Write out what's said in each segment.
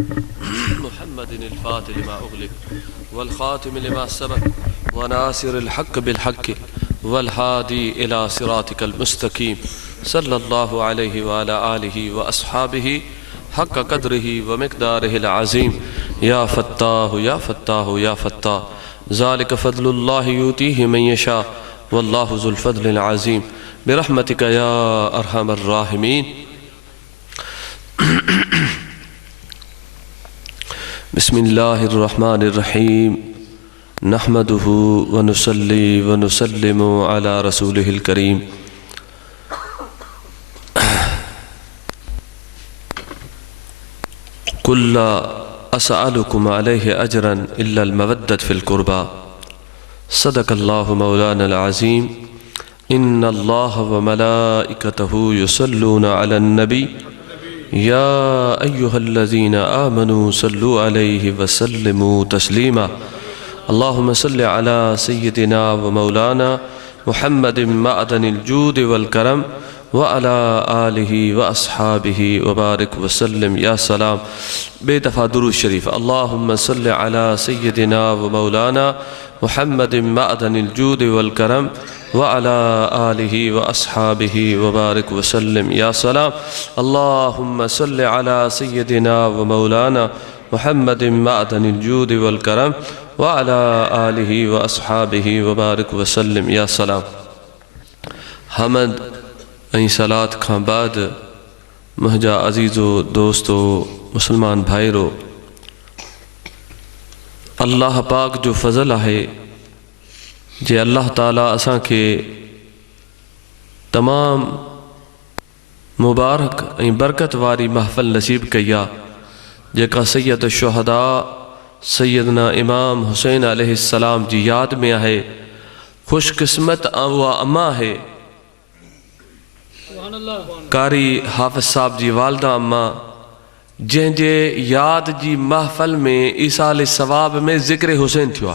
محمد الفاتح لما أغلق والخاتم لما سبق وناصر الحق بالحق والهادي إلى صراطك المستقيم صلى الله عليه وعلى آله وأصحابه حق قدره ومقداره العظيم. يا فتاح يا فتاح يا فتاح ذلك فضل الله يؤتيه من يشاء والله ذو الفضل العظيم برحمتك يا أرحم الراحمين. بسم الله الرحمن الرحيم. نحمده ونصلي ونسلم على رسوله الكريم. قل لا أسألكم عليه أجرا إلا المودة في القربى. صدق الله مولانا العظيم. إن الله وملائكته يصلون على النبي يا أيها الذين آمنوا صلوا عليه وسلموا تسليما. اللهم صل على سيدنا ومولانا محمد معدن الجود والكرم وعلى آله وأصحابه وبارك وسلم. يا سلام. بے دفعہ درود شریف. اللهم صل على سيدنا ومولانا محمد معدن الجود والكرم وعلى آله وأصحابه وبارك وسلم. يا سلام. اللهم صل على سيدنا ومولانا محمد معدن الجود والكرم وعلى آله وأصحابه وبارك وسلم. يا سلام. حمد این صلات کھان بعد مہجا عزیزو دوستو مسلمان بھائیرو، اللہ پاک جو فضل ہے جے اللہ تعالیٰ اساں کے تمام مبارک این برکت واری محفل نصیب کیا جیکا سید الشہداء سیدنا امام حسین علیہ السلام جی یاد میں ہے. خوش قسمت وہ اماں ہے قاری حافظ صاحب جی والدہ اماں جن جے یاد جی محفل میں ایصال ثواب میں ذکر حسین تھیا.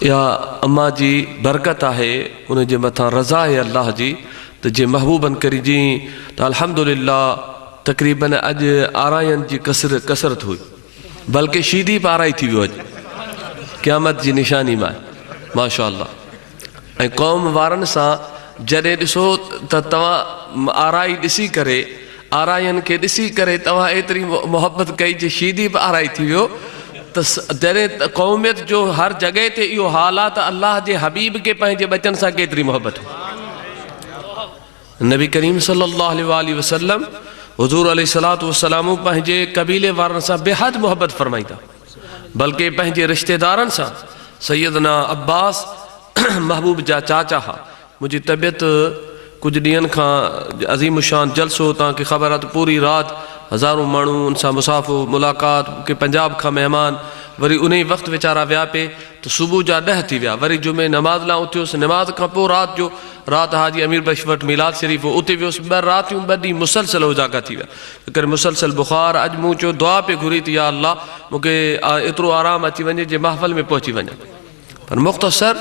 یا اماں جی برکت ہے انہیں جے متھا رضا ہے اللہ جی تو جے محبوبن کری جی تو الحمدللہ تقریباً اج آرائن جی کسرت ہوئی بلکہ شیدی پہ آرائی تھی بھی اج قیامت جی نشانی میں ماشاءاللہ. اے قوم وارن سا جڑے ڈسو تواں آرائی ڈسی کرے آرائن کے ڈسی کرے تواں ایتری محبت کئی جے شیدی پہ آرائی تھی ہو تو جڑے قومیت جو ہر جگہ تے یہ حالات اللہ جے حبیب کے پہنچے بچن سا کیتری محبت ہو. نبی کریم صلی اللہ علیہ وسلم حضور علیہ السلام پہنچے قبیلے وارن سا بے حد محبت فرمائی تھا بلکہ پہنچے رشتہ دارن سا. سیدنا عباس محبوب جا چاچا ہا. مجھے طبیعت کچھ ڈین کھاں عظیم شان جلسو تاکہ خبرات پوری رات ہزاروں مانوں ان سا مسافو ملاقات کے پنجاب کھا مہمان وری انہیں وقت وچارا ویا پہ تو صبح جا 10 تھی ویا وری جمعہ نماز لا اتھیو سے نماز کھا پو رات جو رات حاجی امیر بشوٹ میلاد شریف اتھے بھی اس بر راتیوں بدی مسلسل ہو جاگا تھی ویا کہ مسلسل بخار اج موچو دعا پہ گھری تھی یا اللہ مکہ اترو آرام اچھی ونجے جے محفل میں پہنچی ونجے. پر مختصر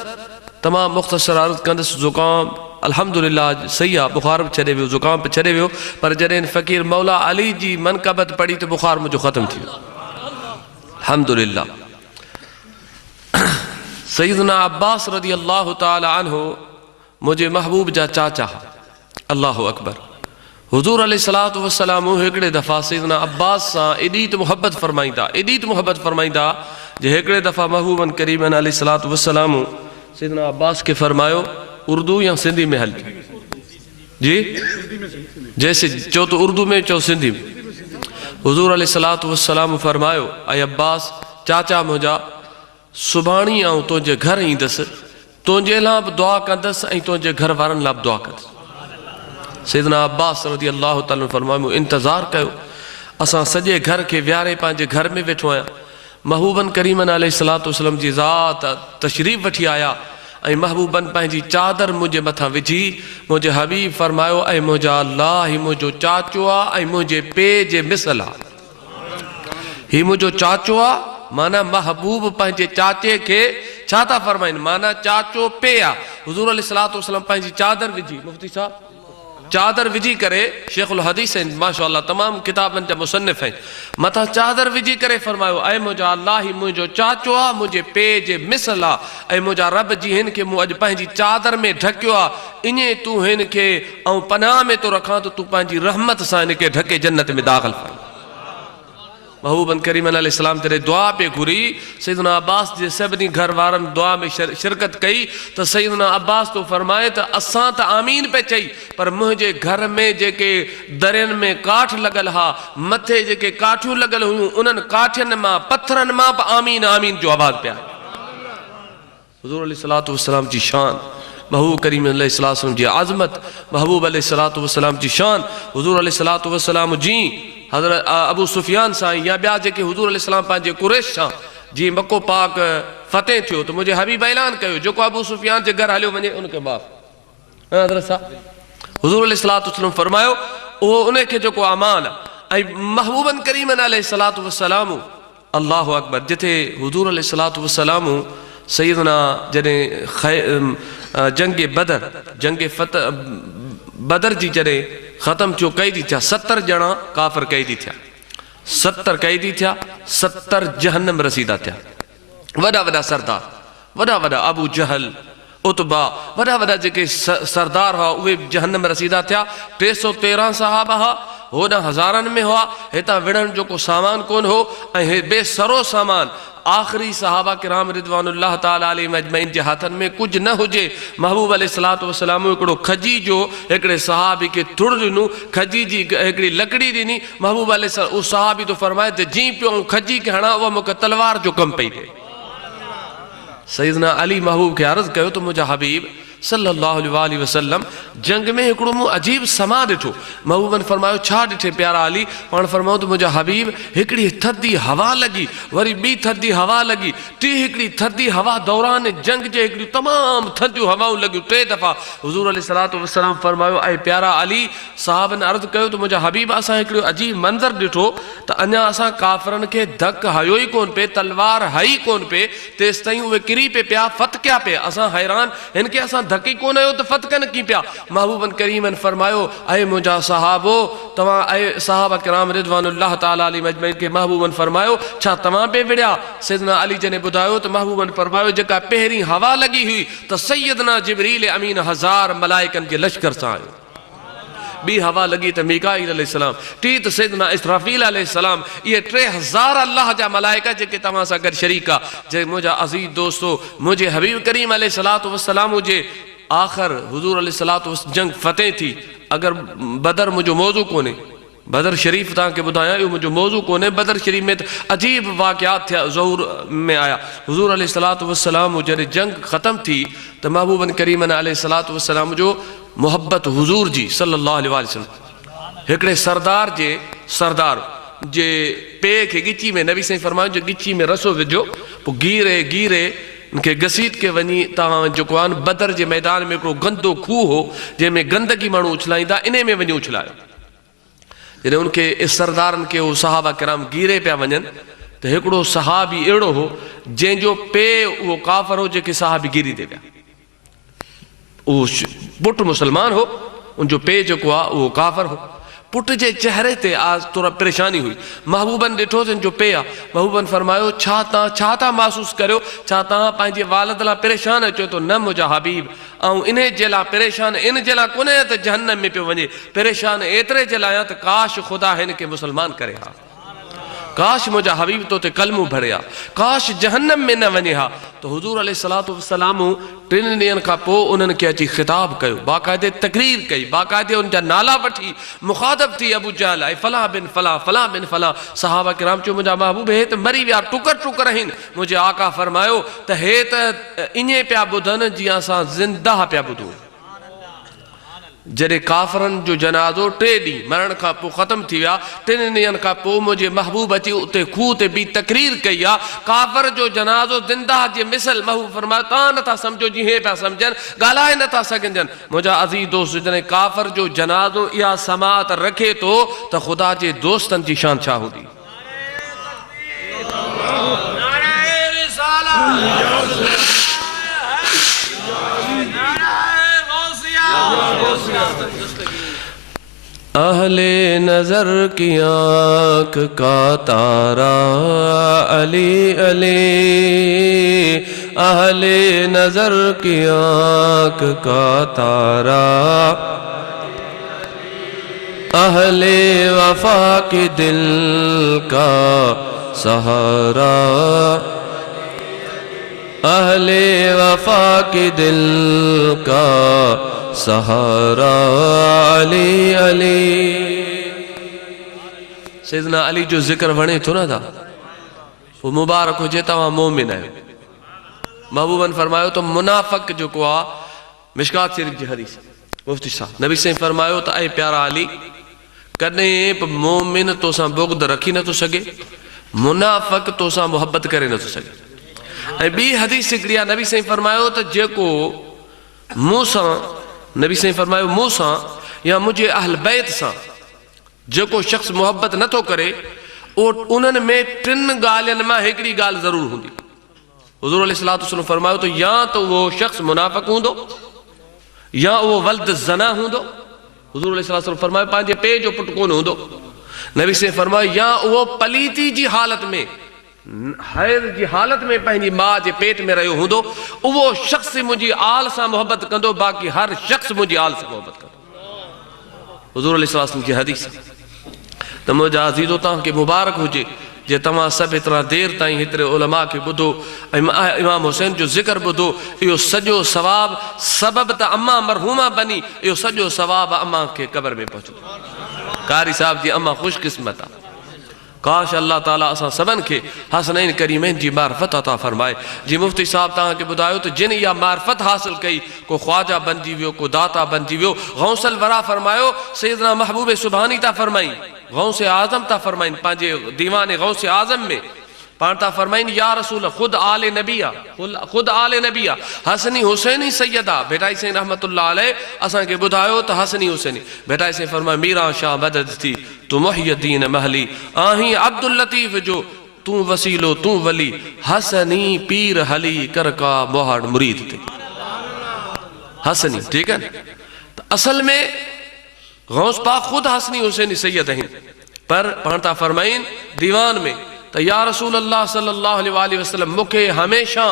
تمام مختصر عرض کندس زکام الحمدللہ سیاح بخار پہ چھڑے ہوئے زکام پہ چھڑے ہوئے پر جنہیں فقیر مولا علی جی منقبت پڑی تو بخار مجھے ختم تھی الحمدللہ. سیدنا عباس رضی اللہ تعالی عنہ مجھے محبوب جا چاچا. اللہ اکبر. حضور علیہ السلام ایکڑے دفعہ سیدنا عباس سا ایڈیت محبت فرمائی دا جے ایکڑے دفعہ محبوباً کریماً علیہ السلام سیدنا عباس کے فرمایو اردو یا سندھی میں حل جی جیسے چو تو اردو میں چو سندھی میں. حضور علیہ السلام فرمایو اے عباس چاچا مجھا سبحانی آؤں تو جے گھر ہی دس تو جے لاب دعا کندس ایں تو جے گھر وارن لاب دعا کندس. سیدنا عباس رضی اللہ تعالیٰ فرمایو انتظار کہو اساں سجے گھر کے ویارے پانچے گھر میں بیٹھو آیا محبوباً کریماً علیہ السلام جی ذات تشریف وٹھی آیا اے محبوباً پہنجی چادر مجھے متھا وجھی مجھے حبیب فرمایو اے مجھا اللہ ہی مجھو چاچو آ اے مجھے پے جے مثل آ. ہی مجھو چاچو آ مانا محبوب پہنجے چاچے کے چھاتا فرمائن مانا چاچو پے آ. حضور علیہ السلام پہنجی چادر وجھی مفتی صاحب چادر وجی کرے شیخ الحدیث ہیں ماشاءاللہ تمام کتابن جا مصنف ہیں متا چادر وجی کرے فرمایو اے مجھا اللہ مجھو چاچو آ مجھے پیج مثل آ اے مجھا رب جی ہن کے مجھ پہنجی چادر میں ڈھکیو آ انہیں تو ہن کے او پناہ میں تو رکھاں تو پہنجی رحمت سا ان کے ڈھکے جنت میں داخل فرمائے محبوباً کریم علیہ السلام تیرے دعا پہ گھری سیدنا عباس جے سبنی گھر وارن دعا میں شرکت کئی تو سیدنا عباس تو فرمائے تو اساں تا آمین پہ چاہی پر مجھے گھر میں جے کے درین میں کاٹھ لگل ہا متھے جے کے کاٹھوں لگل ہوئیں انن کاٹھن ماں پتھرن ماں پہ آمین آمین جو آواز پہ آئے حضور علیہ السلام جی شان محبوب کریم علیہ السلام جی عظمت محبوب علیہ السلام جی شان حضور علیہ السلام جی حضرت ابو سفیان سائیں یا بیا جے کہ حضور علیہ السلام پانچے قریش ساں جی مکو پاک فتح تھیو تو مجھے حبیب اعلان کہو جو کو ابو سفیان جے گھر حلیو منجے ان کے باپ حضرت صاحب حضور علیہ السلام فرمایو وہ انہیں کے جو کو امان ہے محبوباً کریم علیہ السلام اللہ اکبر جتے حضور علیہ السلام سیدنا جنے جنگ بدر جی جنے ختم چو قیدی تھا 70 جنا کافر قیدی تھا 70 قیدی تھا 70 جہنم رسیدہ تھا وڈا وڈا سردار وڈا وڈا ابو جہل عتبہ وڈا وڈا جے کے سردار ہوا وہ جہنم رسیدہ تھا 313 صحابہ ہا ہونا ہزارن میں ہوا ہیتا وڑن جو کو سامان کون ہو بے سرو سامان آخری صحابہ کرام رضوان اللہ تعالیٰ علیہ مجمعین جے ہاتھن میں کچھ نہ ہجے محبوب علیہ السلام اکڑو کھجی جو ایکڑے صحابی کے تھڑ دنو کھجی جی ایکڑی لکڑی دینی محبوب علیہ السلام اس صحابی تو فرمائے تے جی پیوں کھجی کے ہنا وہ مکہ تلوار جو کم پئی دے سیدنا علی محبوب کے عرض کہو تو مجھا حبیب صلی اللہ علیہ وسلم جنگ میں ایکڑو مو عجیب سما ڈٹھو محبوباً فرمایو چھا ڈٹھے پیارا علی پان فرماؤ تو مجھا حبیب ہکڑی تھدی ہوا لگی وری بی تھدی ہوا لگی ٹی ہکڑی تھدی ہوا دوران جنگ جے ہکڑی تمام تھدیو ہواؤں لگی 3 دفعہ حضور علیہ السلام فرمایو اے پیارا علی صحابن عرض کہو تو مجھا حبیب اساں ہکڑی عجیب منظر ڈٹھو تو انیا اساں کافرن کے دھک ہیوئی کون پہ تلوار ہائی کون پہ تیس تائیں وہ کری پہ پیا فتکیا پہ اساں حیران ان کے اساں دھکی کون ہے تو فتکن کی پیا محبوباً کریمن فرمایو اے مجھا صحابو تمام اے صحابہ کرام رضوان اللہ تعالیٰ علیہ مجمعین کے محبوباً فرمایو چھا تمام پہ وڑیا سیدنا علی جنے بدایو تو محبوباً فرمایو جکا پہری ہوا لگی ہوئی تو سیدنا جبریل امین 1000 ملائکن کے لشکر سائیں بھی ہوا لگی تو میکائیل علیہ السلام ٹیت سیدنا اسرافیل علیہ السلام یہ 3000 اللہ جا ملائکہ جے کے تمام سا گر شریکہ جے مجھا عزیز دوستو مجھے حبیب کریم علیہ السلام مجھے آخر حضور علیہ السلام جنگ فتح تھی اگر بدر مجھو موضوع کونے بدر شریف تاں کے بدایا یہ مجھو موضوع کونے بدر شریف میں عجیب واقعات تھا ظہور میں آیا حضور علیہ السلام جب جنگ ختم تھی تو محبوباً کریم علیہ السلام جو محبت حضور جی صلی اللہ علیہ وسلم ہکڑے سردار جے پے کے گچی میں نبی سے فرمائے جو گچی میں رسو وجو گیرے ان کے گسیت کے ونی تاں جو کوان بدر جے میدان میں کوئی گندو کھو ہو جے میں گندگی مانو اچھلائیں دا انہیں میں ونی اچھلائے جنہیں ان کے اس سردارن کے وہ صحابہ کرام گیرے پہ ونن تو ہکڑو صحابی ایڑو ہو جن جو پے وہ کافر ہو جے کہ صحابی گیری دے گا وہ پٹ مسلمان ہو ان جو پے جو کوا وہ کافر ہو پٹ جے چہرے تے آج تورا پریشانی ہوئی محبوباً ڈٹھو تن جو پیا محبوباً فرمایو چھاتا محسوس کرو چھاتا پانجے والد لا پریشان اچو تو نہ مجھا حبیب آؤں انہیں جلا پریشان ان جلا کونے تو جہنم میں پہ ونجے پریشان ایترے جلایا تو کاش خدا ہے ان کے مسلمان کرے ہاں کاش مجھا حبیب تو تے کلمو بھریا کاش جہنم میں نہ ونجے ہاں تو حضور علیہ السلام 3 ڈینہن کا پو انہن کے اچھی خطاب کیو باقاعدے تقریر کئی باقاعدے ان جا نالا وٹھی مخاطب تھی ابو جہل اے فلاں بن فلاں صحابہ کرام چو مجھا محبوب ہے تو مری ویا ٹکر رہن مجھے آقا فرمایو تو ہے تو انہیں پیا بدھن جی آساں زندہ پیا بدھو جڑے کافرن جو جنازو 3 ڈینہں مرن کا پو ختم تھی ویا 3 ڈینہن کا پو مجھے محبوب اچھی اتے کھو تے بھی تقریر کیا کافر جو جنازو زندہ جے مثل محبوب فرمایا تاں نہ تھا سمجھو جی ہے پیا سمجھن گالائے نہ تھا سگنجن مجھا عزیز دوست جنے کافر جو جنازو یا سماعت رکھے تو خدا جے دوستن جی شان چھا ہو دی اہل نظر کی آنکھ کا تارا علی علی، اہل نظر کی آنکھ کا تارا، اہل وفا کے دل کا سہارا، اہل وفا کے دل کا سہارا علی علی۔ سیدنا علی جو ذکر ونے تو نہ تھا وہ مبارک ہو جیتا وہاں مومن ہے۔ محبوباً فرمایو تو منافق جو کو مشکات شریف جی حدیث مفتی صاحب نبی سے فرمایو تو اے پیارا علی کدیں مومن تو ساں بغض رکھی نہ تو سگے، منافق تو ساں محبت کرے نہ تو سگے۔ اے بی حدیث سکریا نبی سے فرمایو تو جے کو موسیٰ نبی سے فرمایو موسیٰ یا مجھے اہل بیت ساں جو کو شخص محبت نہ تو کرے انہوں میں تن گالین میں ایکڑی گال ضرور ہوں دی۔ حضور علیہ السلام فرمایو تو یا تو وہ شخص منافق ہوں دو یا وہ ولد زنا ہوں دو۔ حضور علیہ السلام فرمایو پانچے پے جو پٹکون ہوں دو۔ نبی سے فرمایو یا وہ پلیتی جی حالت میں حیض جی حالت میں پہنی ماں جے پیٹ میں رہے ہوں دو، وہ شخص مجھے آل سا محبت کندو، باقی ہر شخص مجھے آل سا محبت کندو۔ حضور علیہ السلام کی حدیث تو مجھے عزیزو تاں کہ مبارک ہو جے جے تمہاں سب اتنا دیر تائیں اترے علماء کے بدو امام حسین جو ذکر بدو یہ سجو ثواب سبب تا اماں مرحومہ بنی، یہ سجو ثواب اماں کے قبر میں پہنچو۔ قاری صاحب جی اماں خوش قسمتا، کاش اللہ تعالیٰ اساں سبن کے حسنین کریمین جی معرفت عطا فرمائے۔ جی مفتی صاحب تاں کے بدایو تو جن یا معرفت حاصل کئی کو خواجہ بن جیویو کو داتا بن جیویو، غوث الورا فرمایو سیدنا محبوب سبحانی تا فرمائیں، غوث اعظم تا فرمائیں، پانچے دیوان غوث اعظم میں پانتا فرمائیں یا رسول خود آل نبیہ، خود آل نبیہ حسنی حسینی سیدہ بیٹائی سے رحمت اللہ علیہ اساں کے بدایو تو حسنی حسینی بیٹائی سے فرمائیں میرا شاہ مدد تھی تو محی الدین محلی آہیں عبداللطیف جو تو وسیلو تو ولی حسنی پیر حلی کرکا موہڑ مرید تھے حسنی، ٹھیک ہے۔ اصل میں غوث پاک خود حسنی حسینی سید ہیں پر پانتا فرمائیں دیوان میں تو یا رسول اللہ صلی اللہ علیہ وسلم مکے ہمیشہ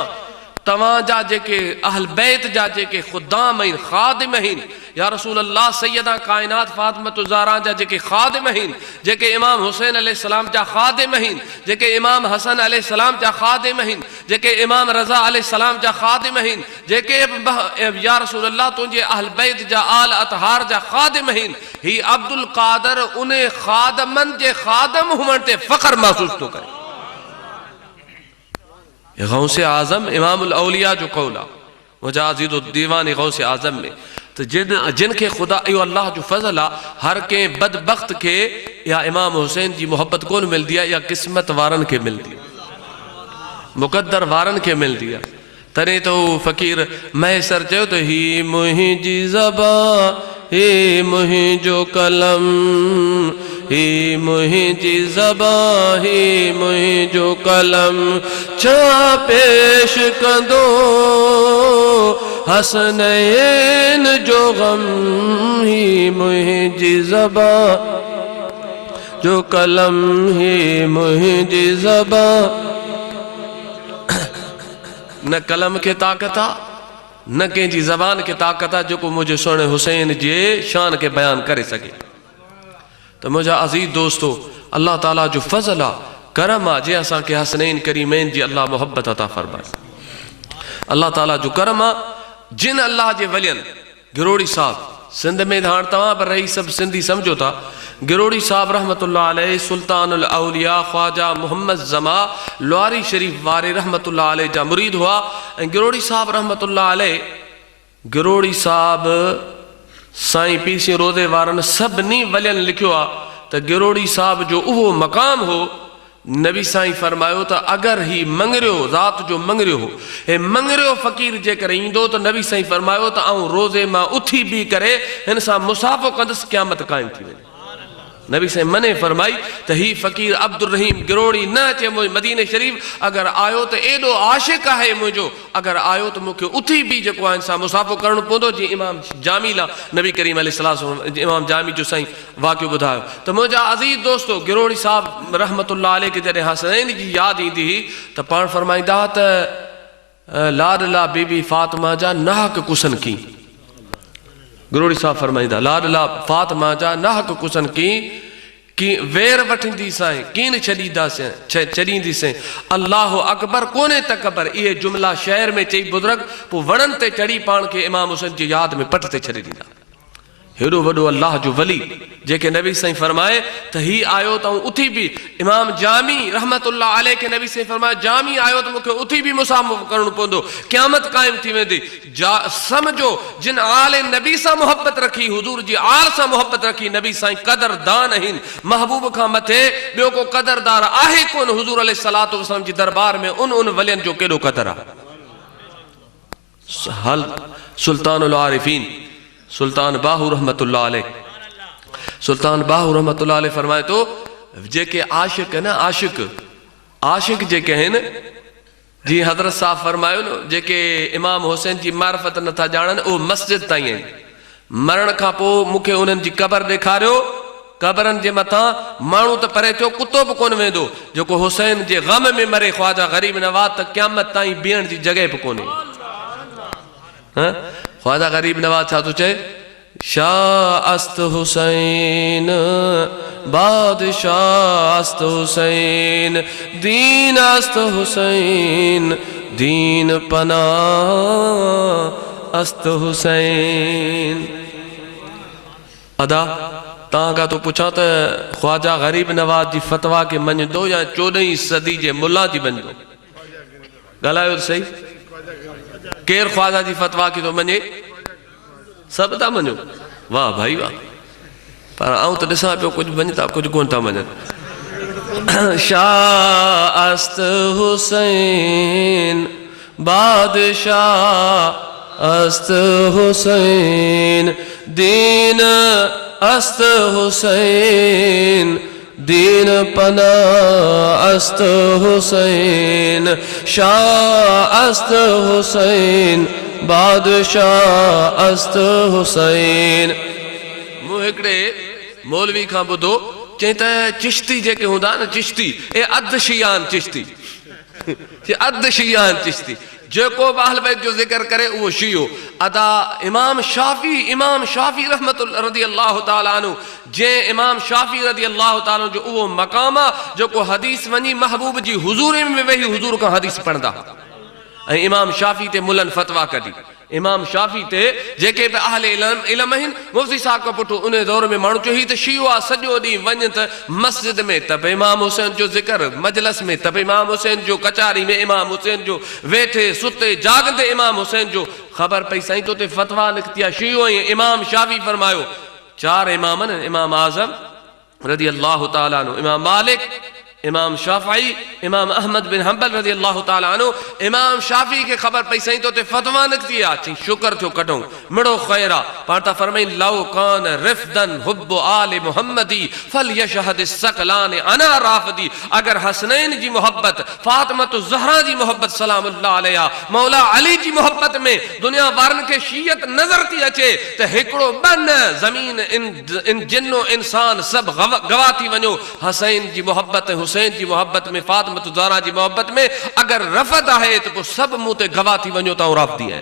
تمام جا جے کے اہل بیت جا جے کے خدام ہیں خادم ہیں، یا رسول اللہ سیدہ کائنات فاطمہ زہران جا جے کے خادم ہیں، جے کے امام حسین علیہ السلام جا خادم ہیں، جے کے امام حسن علیہ السلام جا خادم ہیں، جے کے امام رضا علیہ السلام جا خادم ہیں، جے کے یا رسول اللہ تجھے اہل بیت جا آل اطہار جا خادم ہیں، ہی عبدالقادر انہیں خادمن جے خادم ہومنتے فخر محسوس تو کرے۔ غوث اعظم امام الاولیاء جو قولا مجازید الدیوان غوث اعظم میں تو جن کے خدا ایو اللہ جو فضلہ ہر کے بدبخت کے یا امام حسین جی محبت کون مل دیا یا قسمت وارن کے مل دیا، مقدر وارن کے مل دیا۔ ترے تو فقیر میں سر چاہو تو ہی مہنجی زبان ہی مہنجو قلم ہی مہنجی زبان ہی مہنجو قلم چا پیش کندو حسنین جو غم ہی مہنجی زبان جو قلم ہی مہنجی زبان۔ نہ قلم کے طاقتا نہ کہیں جی زبان کے طاقتا جو کو مجھے سونے حسین جی شان کے بیان کرے سکے۔ تو مجھے عزیز دوستو اللہ تعالیٰ جو فضلہ کرمہ جے اساں کے حسنین کریمین جی اللہ محبت عطا فرمائے۔ اللہ تعالیٰ جو کرمہ جن اللہ جے ولین گروڑی صاحب سندھ میں دھان تمام پر رہی سب سندھی سمجھو تھا، گروڑی صاحب رحمت اللہ علیہ سلطان الاولیاء خواجہ محمد زما لواری شریف وارے رحمت اللہ علیہ جا مرید ہوا۔ گروڑی صاحب رحمت اللہ علیہ گروڑی صاحب سائیں پیسی روزے وارن سب نی ولین لکھو آ تو گروڑی صاحب جو وہ مقام ہو نبی سائیں فرمایو تا اگر ہی منگریو ذات جو منگریو ہو اے منگریو فقیر جے کریں دو تو نبی سائیں فرمایو تا آؤں روزے ماں اتھی بھی کرے انسان مسافو قدس قیامت قائم تھی ویلے۔ نبی سے منے فرمائی تو ہی فقیر عبدالرحیم گروڑی نہ چے مجھے مدینہ شریف اگر آیو تو ایڈو عاشق ہے مجھو اگر آیو تو مکہ اتھی بھی جکو انسان مسافر کرنو پوندو جی امام جامی لا نبی کریم علیہ السلام امام جامی جو سائیں واقعہ بدھاؤ تو مجھا عزیز دوستو گروڑی صاحب رحمت اللہ علیہ کے جڑے حسنین جی یاد ہی دی تو پان فرمائی دا تا لاڈلا بی بی فاطمہ جا نحق کسن کی گروڑی صاحب فرمائی دا لاڈلا فاطمہ جا نحق کسن کی ویر وٹھن دی سائیں کین چڑی دی سائیں اللہ اکبر کونے تکبر یہ جملہ شہر میں چئی بدرگ پو ونن تے چڑی پان کے امام حسین جی یاد میں پٹتے چھڑی دینا ہیڈو وڈو اللہ جو ولی جے کہ نبی سائیں فرمائے تو ہی آیو تو اتھی بھی امام جامی رحمت اللہ علیہ کے نبی سائیں فرمائے جامی آیو تو مکہ اتھی بھی مسام کرنو پوندو قیامت قائم تھی میں دی سمجھو جن آل نبی سا محبت رکھی حضور جی آل سا محبت رکھی نبی سائیں قدر دان ہین محبوب کا متھے بیو کو قدر دار آہے کون حضور علیہ السلام جی دربار میں ان ولین جو کیلو قدر حل سلطان العارفین سلطان باہو رحمت اللہ علیہ سلطان باہو رحمت اللہ علیہ فرمائے تو جے کہ عاشق ہے نا عاشق جے کہ ہیں جی حضرت صاحب فرمائے نا جے کہ امام حسین جی معرفت نہ تھا جانن او مسجد تائیں ہیں مرن کا پو مکھے انہن جی قبر دیکھا رہے ہو قبرن جے متھا مانو تو پرے تھو کتو بھی کون ویندو جو کو حسین جے غم میں مرے خواجہ غریب نواز تک قیامت تائیں بیان جی جگہ پہ کونے خواجہ غریب نواز چھا تو چاہے شاہ است حسین بادشاہ است حسین دین است حسین دین پناہ است حسین ادا تاں کا تو پوچھا تا خواجہ غریب نواز جی فتوہ کے منج دو یا 14 صدی جے ملا جی بن دو گلائیو تو صحیح کیر خواجہ جی فتوہ کی تو منجے سب تا منجو واہ بھائی واہ پر آؤں تو ڈسا پہ کچھ بنجتا کچھ گونتا منجتا شاہ است حسین بادشاہ است حسین دین است حسین دین پناہ است حسین شاہ است حسین بادشاہ است حسین مو ایکڑے مولوی کھاں بدو چہتا ہے چشتی جے کے ہوندا نا چشتی اے اد شیعان چشتی اد شیعان چشتی جو کو اہل بیت جو ذکر کرے وہ شیعو ادا امام شافی رحمت رضی اللہ تعالیٰ عنہ جے امام شافی رضی اللہ تعالیٰ عنہ جو وہ مقامہ جو کو حدیث ونی محبوب جی حضور میں وہی حضور کا حدیث پڑھدا امام شافی تے ملن فتوہ کری امام شافی تے جے کے پہ اہل علم ہن مفتی صاحب کا پٹھو انہیں دور میں مانو چوہی تے شیعہ سجو دی ونجت مسجد میں تب امام حسین جو ذکر مجلس میں تب امام حسین جو کچاری میں امام حسین جو ویٹھے ستے جاگندے امام حسین جو خبر پہ سائیں تو تے فتوہ لکھتیا شیعہ ہیں امام شافی فرمایو 4 امامن امام اعظم رضی اللہ تعالیٰ عنہ امام مالک امام شافعی امام احمد بن حنبل رضی اللہ تعالیٰ عنہ امام شافعی کے خبر پہ سائیں تو تے فتوہ نکتی آچیں شکر تھو کٹوں مڑو خیرہ پارتا فرمائیں لو کان رفدن حب آل محمدی فلیشہد السقلان انا رافدی اگر حسنین جی محبت فاطمت الزہرہ جی محبت سلام اللہ علیہ مولا علی جی محبت میں دنیا وارن کے شیعت نظر تھی اچے تے ہکڑو بن زمین ان جن و انسان سب گواتی ونو حسین جی محبت حسین جی محبت میں فاطمت الزہرہ جی محبت میں اگر رفت ہے تو سب موتے گواتی ونو تا راف دی ہے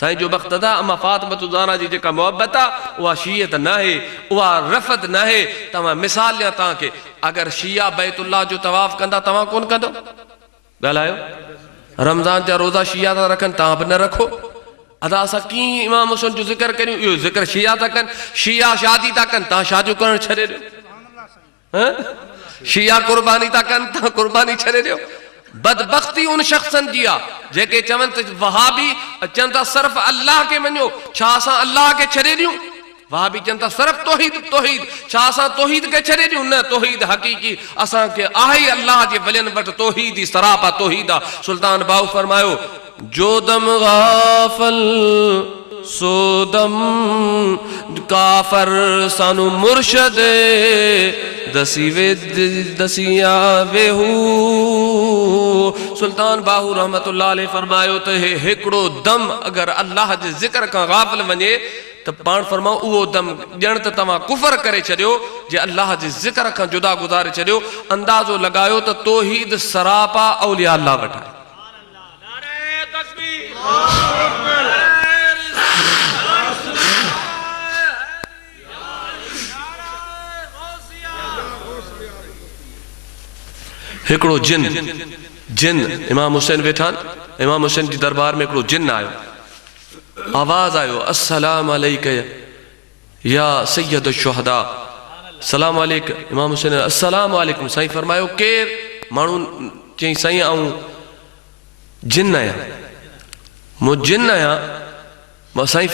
سائیں جو بخت دا اما فاطمت الزہرہ جی جے کا محبت وہ شیعت نہ ہے وہ رفت نہ ہے تمہاں مثال لیا تاں کہ اگر شیعہ بیت اللہ جو طواف کندہ تمہاں کون کندو گلائیو رمضان جا روزہ شیعہ تا رکھن تاں اب نہ رکھو ادا سا کی امام حسین جو ذکر کریں یہ ذکر شیعہ تا کن شیعہ شادی تا کن تاں شادی کرن چھڑے دو شیعہ قربانی تا کن تاں قربانی چھڑے دو بدبختی ان شخصن جیا جے کہ چونت وہابی چنتا صرف اللہ کے منو چھاسا اللہ کے چھڑے دیوں وہابی چنتا صرف توحید چھاسا توحید کے چھڑے دیوں نہ توحید حقیقی اساں کے آہی اللہ جے ولین وٹ توحیدی سراپا توحیدہ سلطان باو فرمایو جو دم غافل سودم کافر سانو مرشد دسی دسیا ویہو سلطان باہو رحمت اللہ علیہ فرمایو تو ہکڑو دم اگر اللہ جے ذکر کا غافل ونجے تو پان فرماؤ اوہ دم جن تو تمہاں کفر کرے چھڑیو جے اللہ جے ذکر کا جدا گزارے چھڑیو اندازو لگایو تو توحید سراپا اولیاء اللہ بٹھائے ہکڑو جن امام حسین بیٹھان امام حسین جی دربار میں ہکڑو جن آئو آواز آئو السلام علیکہ یا سید الشہداء السلام علیکہ امام حسین السلام علیکم سائیں فرمایو کیر مانون چہیں سائیں آؤں جن آیا مو جن آیا مو سائیں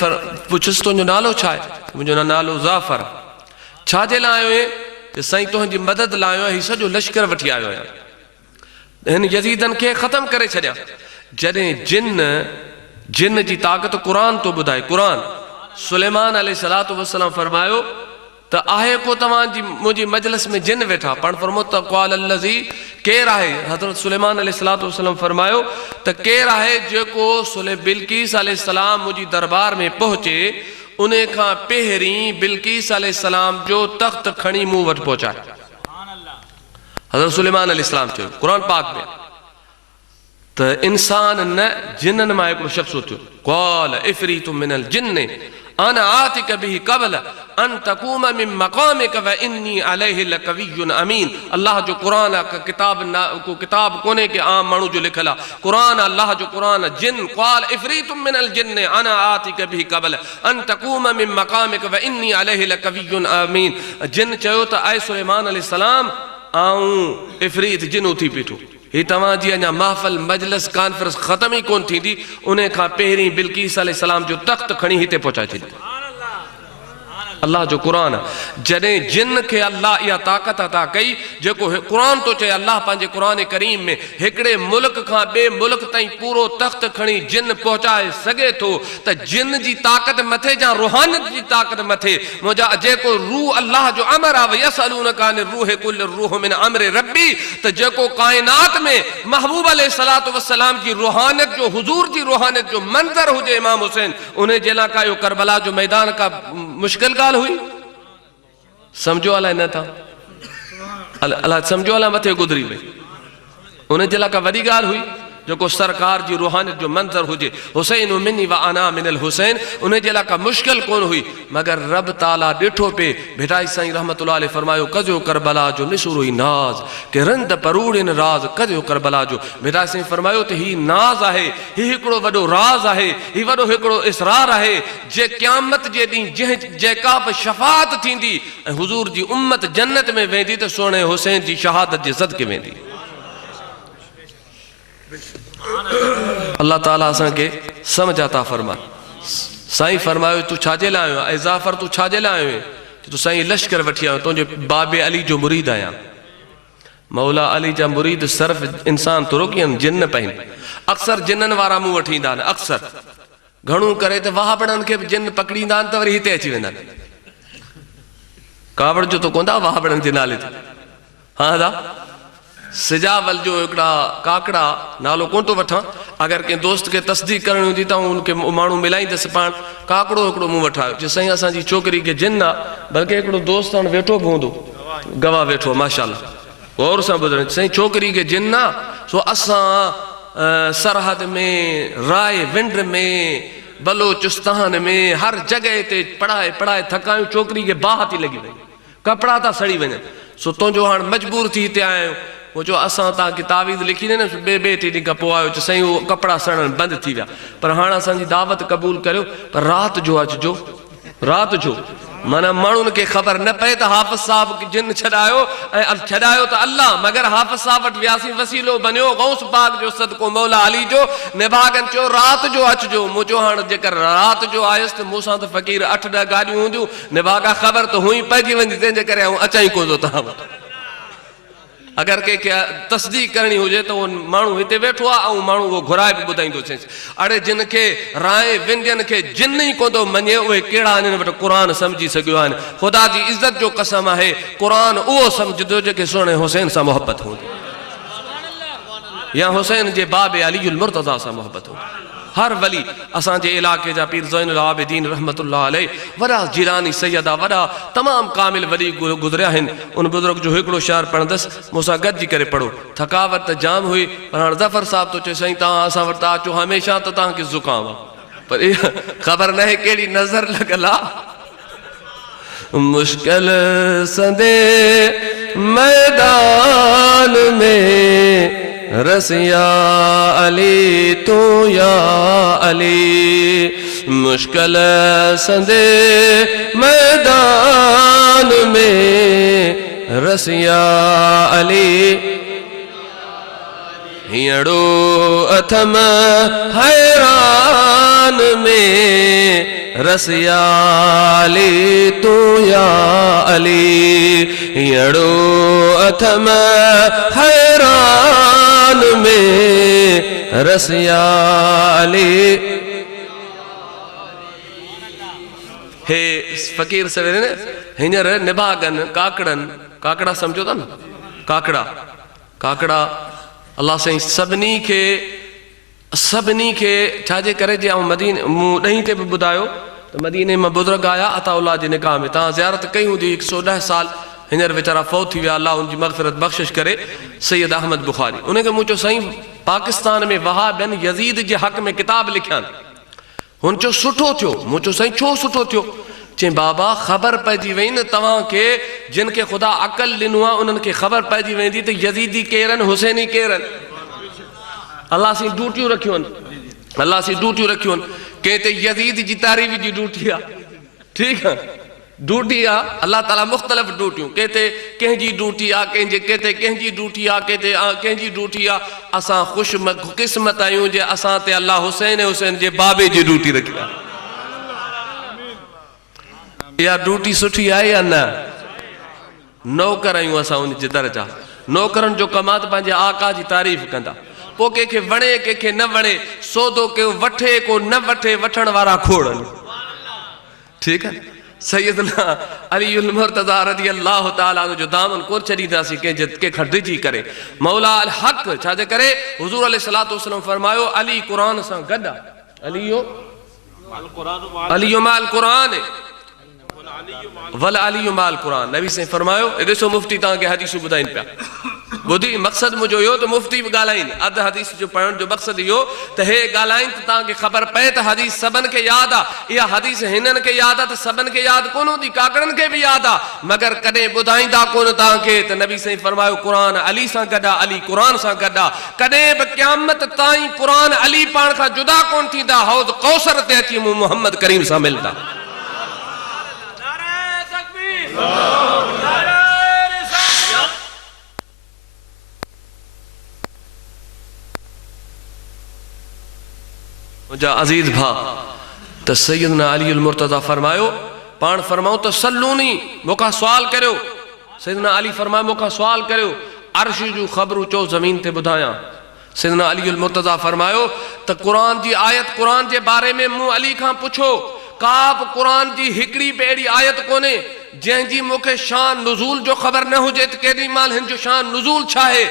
پوچھس تو جو نالو چھائے مجھو نالو زعفر چھا جے لائیو ہے سائیں تو ہنجی مدد لائیو ہے ہی سجو لشکر وٹھی آئیو ہے ہن یزیدن کے ختم کرے چھڑیا جنہیں جن جی طاقت قرآن تو بدائے قرآن سلیمان علیہ السلام فرمایو تا آہے کو تمام جی مجھے مجلس میں جن ویٹھا پڑھ فرمو تا قوال اللذی کیر آہے حضرت سلیمان علیہ السلام فرمایو تا کیر آہے جو کو بلقیس علیہ السلام مجھے دربار میں پہنچے انہیں کھا پہریں بلقیس علیہ السلام جو تخت کھڑی منہ وٹ پہنچائے حضرت سلیمان علیہ السلام چھو قرآن پاک میں تو انسان نہ جنن میں ایک شخص ہوتے قال افریت من الجن انا آتک بھی قبل ان تقوم من مقامک وانی علیہ لقوی امین اللہ جو قرآن کا کتاب کونے کے عام مانو جو لکھلا قرآن اللہ جو قرآن جن قال افریت من الجن انا آتک بھی قبل ان تقوم من مقامک وانی علیہ لقوی امین جن چاہو تا اے سلیمان علیہ السلام آؤں افریت جن ہوتی پیٹھو ہی تمام جی انجا محفل مجلس کانفرنس ختم ہی کون تھی دی انہیں کھا پہریں بلقیس علیہ السلام جو تخت کھڑی ہی تے پہنچا چلی اللہ جو قرآن جنہیں جن کے اللہ یا طاقت عطا کئی جو کو قرآن تو چاہے اللہ پانجے قرآن کریم میں ہکڑے ملک کھا بے ملک تائیں پورو تخت کھڑی جن پہنچائے سگے تو تا جن جی طاقت متھے جہاں روحانت جی طاقت متھے مجھا جے کو روح اللہ جو امر آوے یسألونکان الروح کل الروح من امر ربی تا جے کو کائنات میں محبوب علیہ السلام کی روحانت جو حضور جی روحانت جو منظر ہو جے امام حسین انہیں جلا کا یو کربلا جو میدان کا مشکل گال ہوئی سمجھو اللہ نہ تھا اللہ سمجھو اللہ متھے گدری میں انہیں جلا کا وڈی گال ہوئی جو کو سرکار جی روحانیت جو منظر ہو جے حسین منی و انا من الحسین انہیں جلا کا مشکل کون ہوئی مگر رب تعالیٰ ڈٹھو پہ بھٹائی سائیں رحمت اللہ علیہ فرمایو کجو کربلا جو نسور ہوئی ناز کہ رند پروڑن راز کجو کربلا جو بھٹائی سائیں فرمایو تو ہی ناز آہے ہی ہکڑو وڈو راز آہے ہی وڈو ہکڑو اسرار آہے جے قیامت جے دیں جے کاپ شفاعت تھی دی حضور جی امت جنت میں ویندی تو سونے حسین جی شہادت جے صدقے ویندی اللہ تعالیٰ اساں کے سمجھ عطا فرما سائیں فرمایو تو چھاجے لائیو اے زعفر تو چھاجے لائیو ہیں تو سائیں لشکر وٹھی آئے تو جو باب علی جو مرید آیا مولا علی جا مرید صرف انسان تو روکین جن پہن اکثر جنن وارا مو وٹھی دان اکثر گھنوں کرے تو وہاں پڑھن کے جن پکڑی دان تو وری ہی تے اچھی ویندان کاوڑ جو تو کوندا وہاں پڑھن جی نالے تھے ہاں دا سجاول جو اکڑا کاکڑا نالو کون تو وٹھا اگر کہ دوست کے تصدیق کرنے ہوتی تا ان کے مانو ملائیں دس پان کاکڑو اکڑو مو وٹھا جو سائیں اساں جی چوکری کے جن نہ بلکہ اکڑو دوستان ویٹھو گھوندو گواہ ویٹھو ماشاءاللہ اور ساں بدرن سائیں چوکری کے جن نہ سو اساں سرحد میں رائے ونڈر میں بلوچستان میں ہر جگہ تے پڑھائے تھکائیں چوکری کے باہت ہی لگی بھئی کپڑا تا سڑی بنے سو تو جو ہاں مجبور تھی تے آئے وہ جو اساں تا کی تعویذ لکھی نے بے ٹی ڈنگا پو آئے سائیں وہ کپڑا سڑن بند تھی ویا پر ہاں اساں جی دعوت قبول کرو پر رات جو اچ جو رات جو مانا مانون کے خبر نہ پے تا حافظ صاحب جن چھڑایو تا اللہ مگر حافظ صاحب وٹ ویاسی وسیلو بنیو غوث پاک جو صدقو مولا علی جو نبھاگن چو رات جو اچ جو مجھو ہاں جکر رات جو آئست موسیٰ تو فقیر 8 گاڑیوں ہوں جو نبھاگا خبر تو ہوئی پیجی ونجی تین جے کرے ہوں اچائیں کو زو تا اگر کہ تصدیق کرنی ہو جائے تو وہ مانو ہتے بیٹھو آؤں مانو وہ گھرائے بھی بدائیں دو چیز اڑے جن کے رائے ونڈین کے جن نہیں کو دو منیے وہ کیڑا انہیں بٹا قرآن سمجھی سکیو آنے خدا جی عزت جو قسم ہے قرآن وہ سمجھ دو جو کہ سونے حسین سا محبت ہوں یا حسین جے باب علی المرتضی سا محبت ہوں ہر ولی اسان جے علاقے جا پیر زین العابدین رحمت اللہ علیہ وڈا جیرانی سیدہ وڈا تمام کامل ولی گزریا ہیں ان بزرگ جو ہکڑو شعر پڑھندس موسیٰ گد جی کرے پڑھو تھکاوت جام ہوئی پر ظفر صاحب تو چے سائیں تاں آسا ورتا آچو ہمیشہ تو تاں کی زکام پر خبر نہیں کیڑی نظر لگلا مشکل سندے میدان میں رس یا علی تو یا علی مشکل سندے میدان میں رس یا علی ہیڑو اتھم حیران میں رس یا علی تو یا علی ہیڑو اتھم حیران میں رس یا علی ہے فقیر سویرے نے ہنر نباگن کاکڑا سمجھو تھا نا کاکڑا اللہ سے سبنی کے چھاجے کرے جے آؤں مدین ڈہیں تے بھی بدایو تو مدینے میں بزرگ آیا عطا اللہ جی نکاح میں تاں زیارت کئی ہوں دی 110 سال ہنر وچارہ فوت تھی ویا اللہ ان کی مغفرت بخشش کرے سید احمد بخاری انہیں کہ مجھو سائیں پاکستان میں وہاب بن یزید جے حق میں کتاب لکھیاں ان چو سٹھو تھو مجھو سائیں چھو سٹھو تھو چیں بابا خبر پیجی وین تمام کے جن کے خدا عقل لنوا انن کے خبر پیجی وین دی تو یزیدی کیرن حسینی کیرن اللہ سے ڈوٹیوں رکھیون کہتے یزید جی تاریخ جی ڈوٹیا ٹھیک ہے ڈوٹیا اللہ تعالیٰ مختلف ڈوٹیوں کہتے کہیں جی ڈوٹیا کہتے کہیں جی ڈوٹیا کہتے کہیں جی ڈوٹیا اساں خوش قسمت آئیوں جے اساں تے اللہ حسین جے بابے جی ڈوٹی رکھیا یا ڈوٹی سٹھی آئے یا نہ نوکر آئیوں اساں ان جی درجہ نوکرن جو کمات پانجے آقا جی تعریف کندا پو کے وڑے کے نہ وڑے سودو کے وٹھے کو نہ وٹھے وٹھن وارا کھوڑن ٹھیک ہے سیدنا علی المرتضی رضی اللہ تعالیٰ جو دامن کو چلی دا سی کہ کھڑی جی کرے مولا الحق چھاجے کرے حضور علیہ السلام فرمایو علی قرآن سا گڑا علیو مال قرآن وَالْعَلِيُّ مَعَ الْقُرْآنِ نبی سے فرمایو ادھسو مفتی تاں کے حدیثو بدائن پیا بدھی مقصد مجھو یو تو مفتی گالائن ادھ حدیث جو پڑھن جو مقصد یو تو ہے گالائن تاں کے خبر پہ تو حدیث سبن کے یادا یا حدیث ہنن کے یادا تو سبن کے یاد کونو دی کاکڑن کے بھی یادا مگر کدے بدائیں دا کون تاں کے تو نبی سے فرمایو قرآن علی ساں گڑا علی قرآن ساں گڑا کدے بقیامت تائیں قرآن علی پان کا جدا کون تھی دا حوض قوثر تے اچھی محمد کریم سا ملتا جا عزیز بھا تو سیدنا علی المرتضی فرمایو پان فرماؤ تو سلونی موقع سوال کرو سیدنا علی فرمایو موقع سوال کرو عرش جو خبرو چو زمین تے بدھایا سیدنا علی المرتضی فرمایو تو قرآن جی آیت قرآن جے بارے میں مو علی کھاں پوچھو کاب قرآن جی ہکڑی پیڑی آیت کونے جن جی موکے شان نزول جو خبر نہ ہو جائے کیڑی مال ہن جو شان نزول چھاہے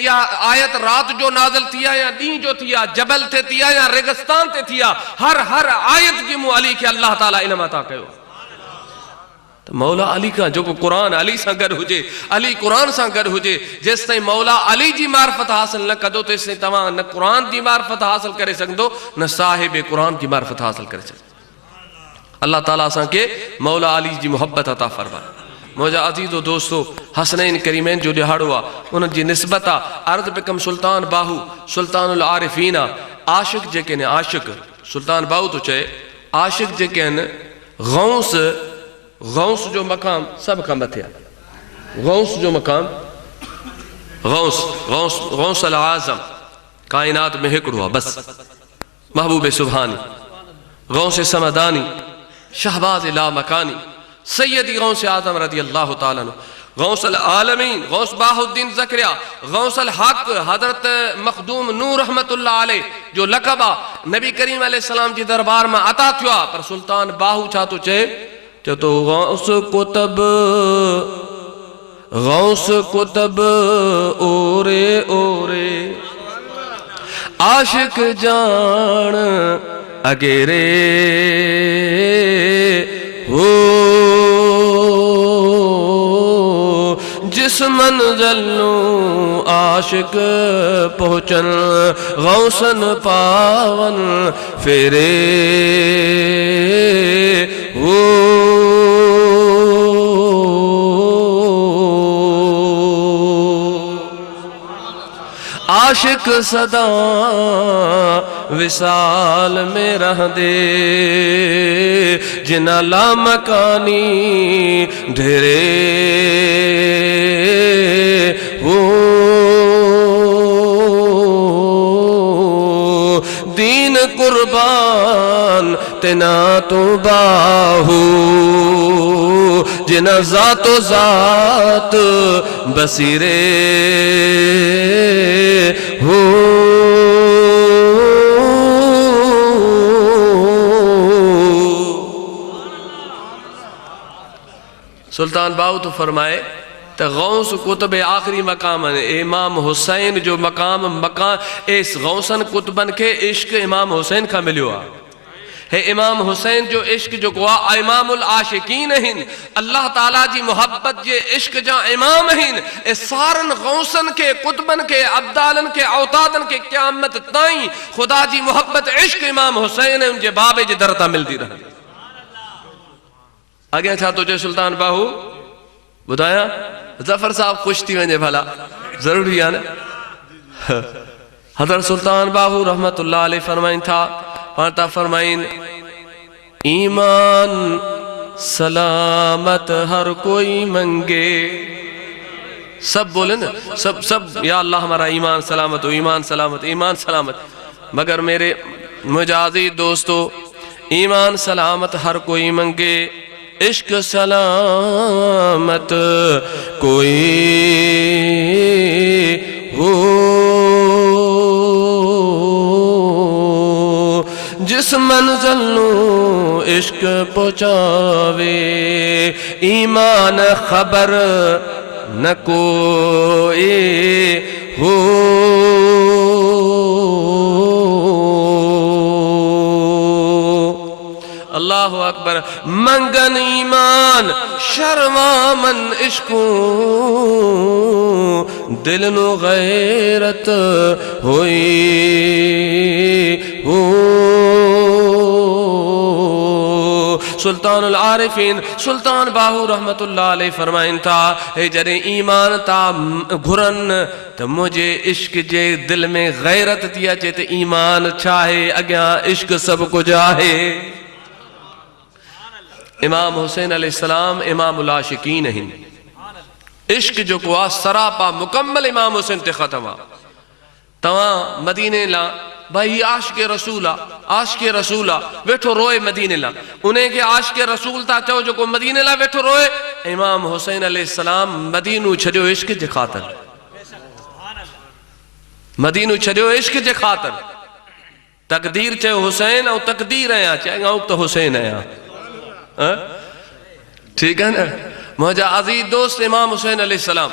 یا آیت رات جو نازل تھیا یا دین جو تھیا جبل تے تھیا یا ریگستان تے تھیا ہر آیت جی مو علی کے اللہ تعالیٰ علم عطا کہو تو مولا علی کا جو قرآن علی ساں گر ہوجے علی قرآن ساں گر ہوجے جس سے مولا علی جی معرفت حاصل نہ کدو تو اس سے تمام نہ قرآن جی معرفت حاصل کرے سکدو نہ صاحب قرآن جی معرفت حاصل کرے سکدو اللہ تعالیٰ ساں کے مولا علی جی محبت عطا فرما موجہ عزیز و دوستو حسنین کریمین جو دہاڑوا انہوں جی نسبتا عرض بکم سلطان باہو سلطان العارفین عاشق جے کہنے عاشق سلطان باہو تو چاہے عاشق جے کہنے غوث جو مقام سب کا متیا غوث جو مقام غوث العظم کائنات میں ہکڑوا بس محبوب سبحانی غوث سمدانی شہباز لا مکانی سیدی غوث اعظم رضی اللہ تعالیٰ عنہ غوث العالمین غوث باہ الدین زکریا، غوث الحق حضرت مخدوم نور رحمت اللہ علیہ جو لقبہ نبی کریم علیہ السلام جی دربار میں عطا تھیا، پر سلطان باہو چھا تو چاہے تو غوث کتب اورے اورے عاشق جان اگیرے ہو، جس منزل نوں عاشق پہنچن غوثن پاون فیرے ہو۔ عاشق صدا وصال میں رہ دے، جنا لامکانی ڈھیرے ہو، دین قربان تینا تو باہو، جنا ذات و ذات بصیرے ہو۔ سلطان باہو تو فرمائے تو غوث کتب آخری مقام امام حسین جو مقام اس غوثن کتبن کے عشق امام حسین کا ملیو ہے۔ امام حسین جو عشق جو گوا امام العاشقین ہیں، اللہ تعالیٰ جی محبت جے عشق جا امام ہیں، اس سارن غوثن کے کتبن کے عبدالن کے اوتادن کے قیامت تائیں خدا جی محبت عشق امام حسین ہے، ان جے بابے جے درتا ملتی رہا۔ آگے چھا تو جے سلطان باہو بتایا ظفر صاحب خوش تھی ونجے بھلا ضروری ہے نا۔ حضرت سلطان باہو رحمت اللہ علیہ فرمائن تھا، پانتا فرمائن ایمان سلامت ہر کوئی منگے، سب بولے نا، سب یا اللہ ہمارا ایمان سلامت ہو، ایمان سلامت، ایمان سلامت، مگر میرے مجازی دوستو ایمان سلامت ہر کوئی منگے، عشق سلامت کوئی ہو، جس منزل نوں عشق پہنچاوے ایمان خبر نہ کوئی ہو۔ اللہ اکبر۔ منگن ایمان شرما من عشقوں، دل نو غیرت ہوئی ہو۔ سلطان العارفین سلطان باہو رحمت اللہ علیہ فرمائن تھا، اے جرے ایمان تا گھرن تو مجھے عشق جے دل میں غیرت دیا چاہتے ایمان چاہے اگیاں عشق سب کو جاہے۔ امام حسین علیہ السلام امام العاشقین ہیں، عشق جو کو سراپا مکمل امام حسین تے ختم آ تمام مدینے لا بھائی عاشق رسولہ عاشق رسولہ ویٹھو روئے مدینے لا، انہیں کہ عاشق رسول تا چاہو جو کو مدینے لا ویٹھو روئے۔ امام حسین علیہ السلام مدینو چھڑیو عشق جے خاطر، مدینو چھڑیو عشق جے خاطر، تقدیر چاہو حسین او تقدیر آیا چاہے گا تو حسین آیا، ٹھیک ہے نا۔ مجھا عزیز دوست امام حسین علیہ السلام،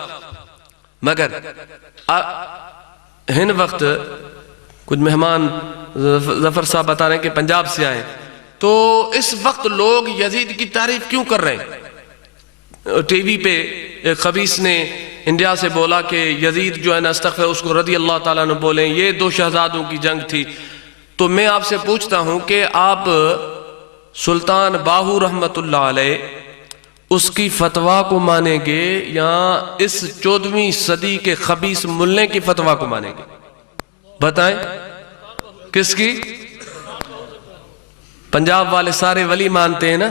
مگر ہن وقت کچھ مہمان ظفر صاحب بتا رہے ہیں کہ پنجاب سے آئے، تو اس وقت لوگ یزید کی تعریف کیوں کر رہے ہیں؟ ٹی وی پہ ایک خبیث نے انڈیا سے بولا کہ یزید جو ہے نا استغفر اس کو رضی اللہ تعالیٰ نے بولیں، یہ دو شہزادوں کی جنگ تھی۔ تو میں آپ سے پوچھتا ہوں کہ آپ سلطان باہو رحمت اللہ علیہ اس کی فتویٰ کو مانیں گے یا اس 14ویں صدی کے خبیث ملنے کی فتویٰ کو مانیں گے؟ بتائیں کس کی؟ پنجاب والے سارے ولی مانتے ہیں نا،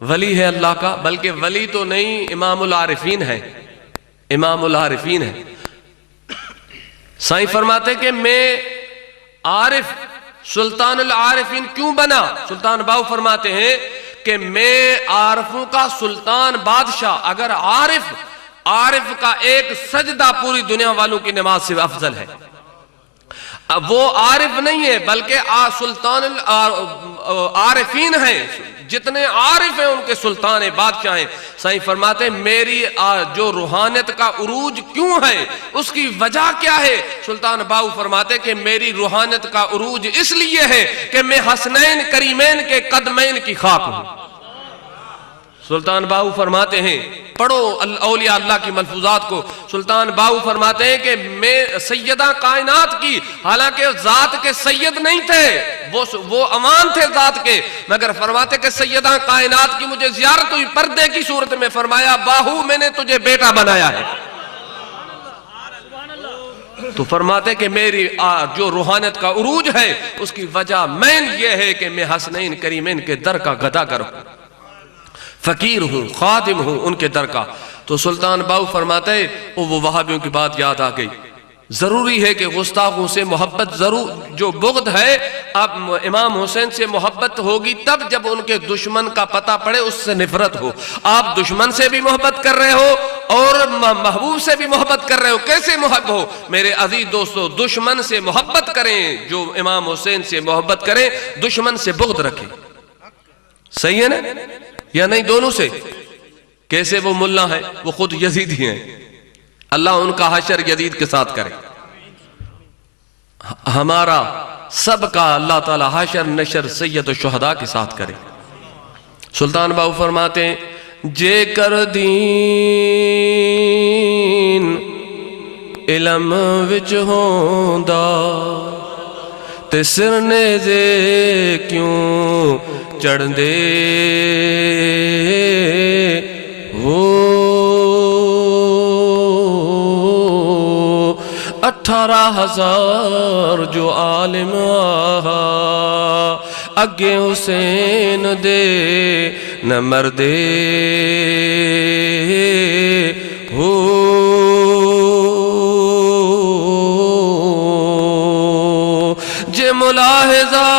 ولی ہے اللہ کا، بلکہ ولی تو نہیں امام العارفین ہے، امام العارفین ہے۔ سائیں فرماتے کہ میں عارف سلطان العارفین کیوں بنا؟ سلطان باہو فرماتے ہیں کہ میں عارفوں کا سلطان بادشاہ، اگر عارف کا ایک سجدہ پوری دنیا والوں کی نماز سے افضل ہے. اب وہ عارف نہیں ہے بلکہ سلطان عارفین ہیں، جتنے عارف ہیں ان کے سلطان بادشاہ ہیں. صحیح فرماتے ہیں میری جو روحانیت کا عروج کیوں ہے، اس کی وجہ کیا ہے؟ سلطان باؤ فرماتے ہیں کہ میری روحانیت کا عروج اس لیے ہے کہ میں حسنین کریمین کے قدمین کی خاک ہوں. سلطان باؤ فرماتے ہیں، پڑھو اولیاء اللہ کی ملفوظات کو. سلطان باؤ فرماتے ہیں کہ میں سیدہ کائنات کی، حالانکہ ذات کے سید نہیں تھے، وہ امان تھے ذات کے، مگر فرماتے کہ سیدہ کائنات کی مجھے زیارت ہوئی پردے کی صورت میں. فرمایا باہو میں نے تجھے بیٹا بنایا ہے. تو فرماتے کہ میری جو روحانیت کا عروج ہے اس کی وجہ مین یہ ہے کہ میں حسنین کریمین کے در کا گداگر ہوں، فقیر ہوں، خادم ہوں ان کے در کا. تو سلطان باؤ فرماتے ہیں وہ وہابیوں کی بات یاد آ گئی. ضروری ہے کہ گستاخوں سے محبت ضرور، جو بغض ہے اب امام حسین سے محبت ہوگی تب جب ان کے دشمن کا پتہ پڑے، اس سے نفرت ہو. آپ دشمن سے بھی محبت کر رہے ہو اور محبوب سے بھی محبت کر رہے ہو، کیسے محبت ہو؟ میرے عزیز دوستو، دشمن سے محبت کریں، جو امام حسین سے محبت کریں، دشمن سے بغض رکھیں. صحیح ہے نا یا نہیں؟ دونوں سے. کیسے؟ وہ ملا ہیں، وہ خود یزیدی ہیں، اللہ ان کا حشر یزید کے ساتھ کرے، ہمارا سب کا اللہ تعالی حشر نشر سید الشہداء کے ساتھ کرے. سلطان باؤ فرماتے ہیں جے کر دین علم وچ ہوندا تے سرنے دے کیوں چڑھدے ہو. 18,000 جو عالم آہا اگے حسین دے نہ مردے ہو. جے ملاحظہ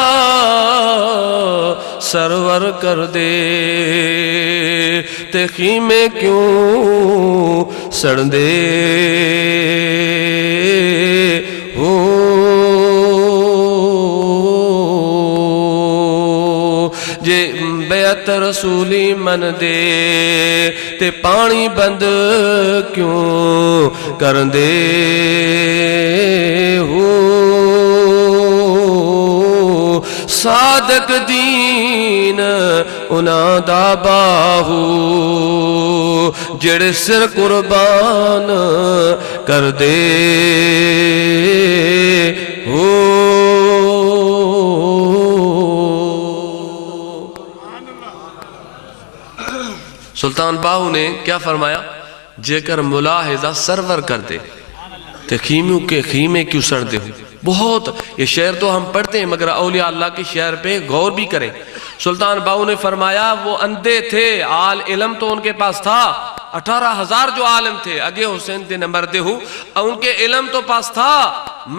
سرور کر دے تے خیمے کیوں سڑ دے ہو. جے بیعت رسولی من دے تے پانی بند کیوں کر دے ہو. صادق دین انہاں دا باہو جڑے سر قربان کر دے ہو. سلطان باہو نے کیا فرمایا؟ جے کر ملاحظہ سرور کر دے تے خیموں کے خیمے کیوں سڑ دے ہو. بہت یہ شعر تو ہم پڑھتے ہیں مگر اولیاء اللہ کی شعر پہ غور بھی کریں. سلطان باہو نے فرمایا وہ اندھے تھے، علم تو ان کے پاس تھا، 18,000 جو عالم تھے اگے حسین دے نمبر دے ہو، ان کے علم تو پاس تھا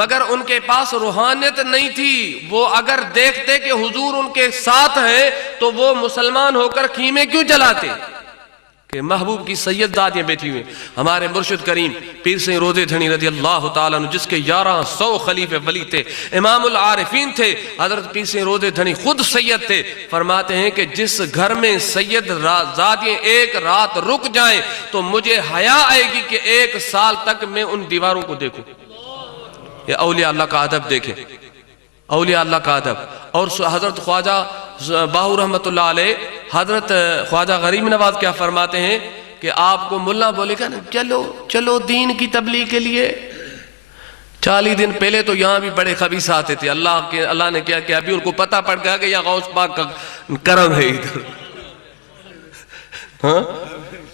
مگر ان کے پاس روحانیت نہیں تھی. وہ اگر دیکھتے کہ حضور ان کے ساتھ ہیں تو وہ مسلمان ہو کر خیمے کیوں جلاتے کہ محبوب کی سید دادیاں بیٹھی ہوئے. ہمارے مرشد کریم پیر سید روضے دھنی رضی اللہ تعالیٰ عنہ جس کے 1100 خلیفہ ولی تھے، امام العارفین تھے، حضرت پیر سید روضے دھنی خود سید تھے. فرماتے ہیں کہ جس گھر میں سید زادیاں ایک رات رک جائیں تو مجھے حیا آئے گی کہ 1 سال تک میں ان دیواروں کو دیکھوں. یہ اولیاء اللہ کا ادب دیکھیں، اولیاء اللہ کا ادب. اور حضرت خواجہ باہو رحمت اللہ علیہ، حضرت خواجہ غریب نواز کیا فرماتے ہیں کہ آپ کو ملا بولے گا نا چلو دین کی تبلیغ کے لیے. 40 دن پہلے تو یہاں بھی بڑے خبیث آتے تھے، اللہ نے کیا کہ ابھی ان کو پتہ پڑ گیا کہ یہ غوث پاک کا کرم ہے ادھر. ہاں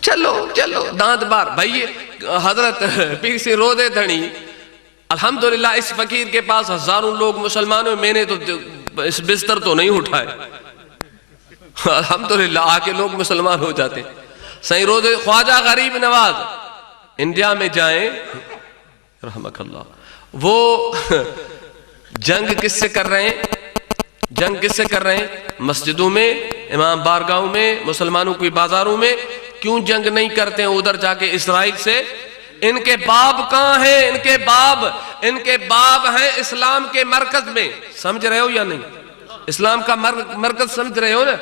چلو دانت بار بھائی. حضرت پیر سے روضے دھنی الحمدللہ اس فقیر کے پاس ہزاروں لوگ مسلمان ہوئے، میں نے تو اس بستر تو نہیں اٹھائے، الحمدللہ آ کے لوگ مسلمان ہو جاتے. سید روضے خواجہ غریب نواز انڈیا میں جائیں رحمک اللہ، وہ جنگ کس سے کر رہے ہیں؟ مسجدوں میں امام بارگاہوں میں، مسلمانوں کی بازاروں میں، کیوں جنگ نہیں کرتے ہیں ادھر جا کے اسرائیل سے؟ ان کے باپ کہاں ہیں؟ ان کے باپ ہیں اسلام کے مرکز میں، سمجھ رہے ہو یا نہیں؟ اسلام کا مرکز سمجھ رہے ہو نا؟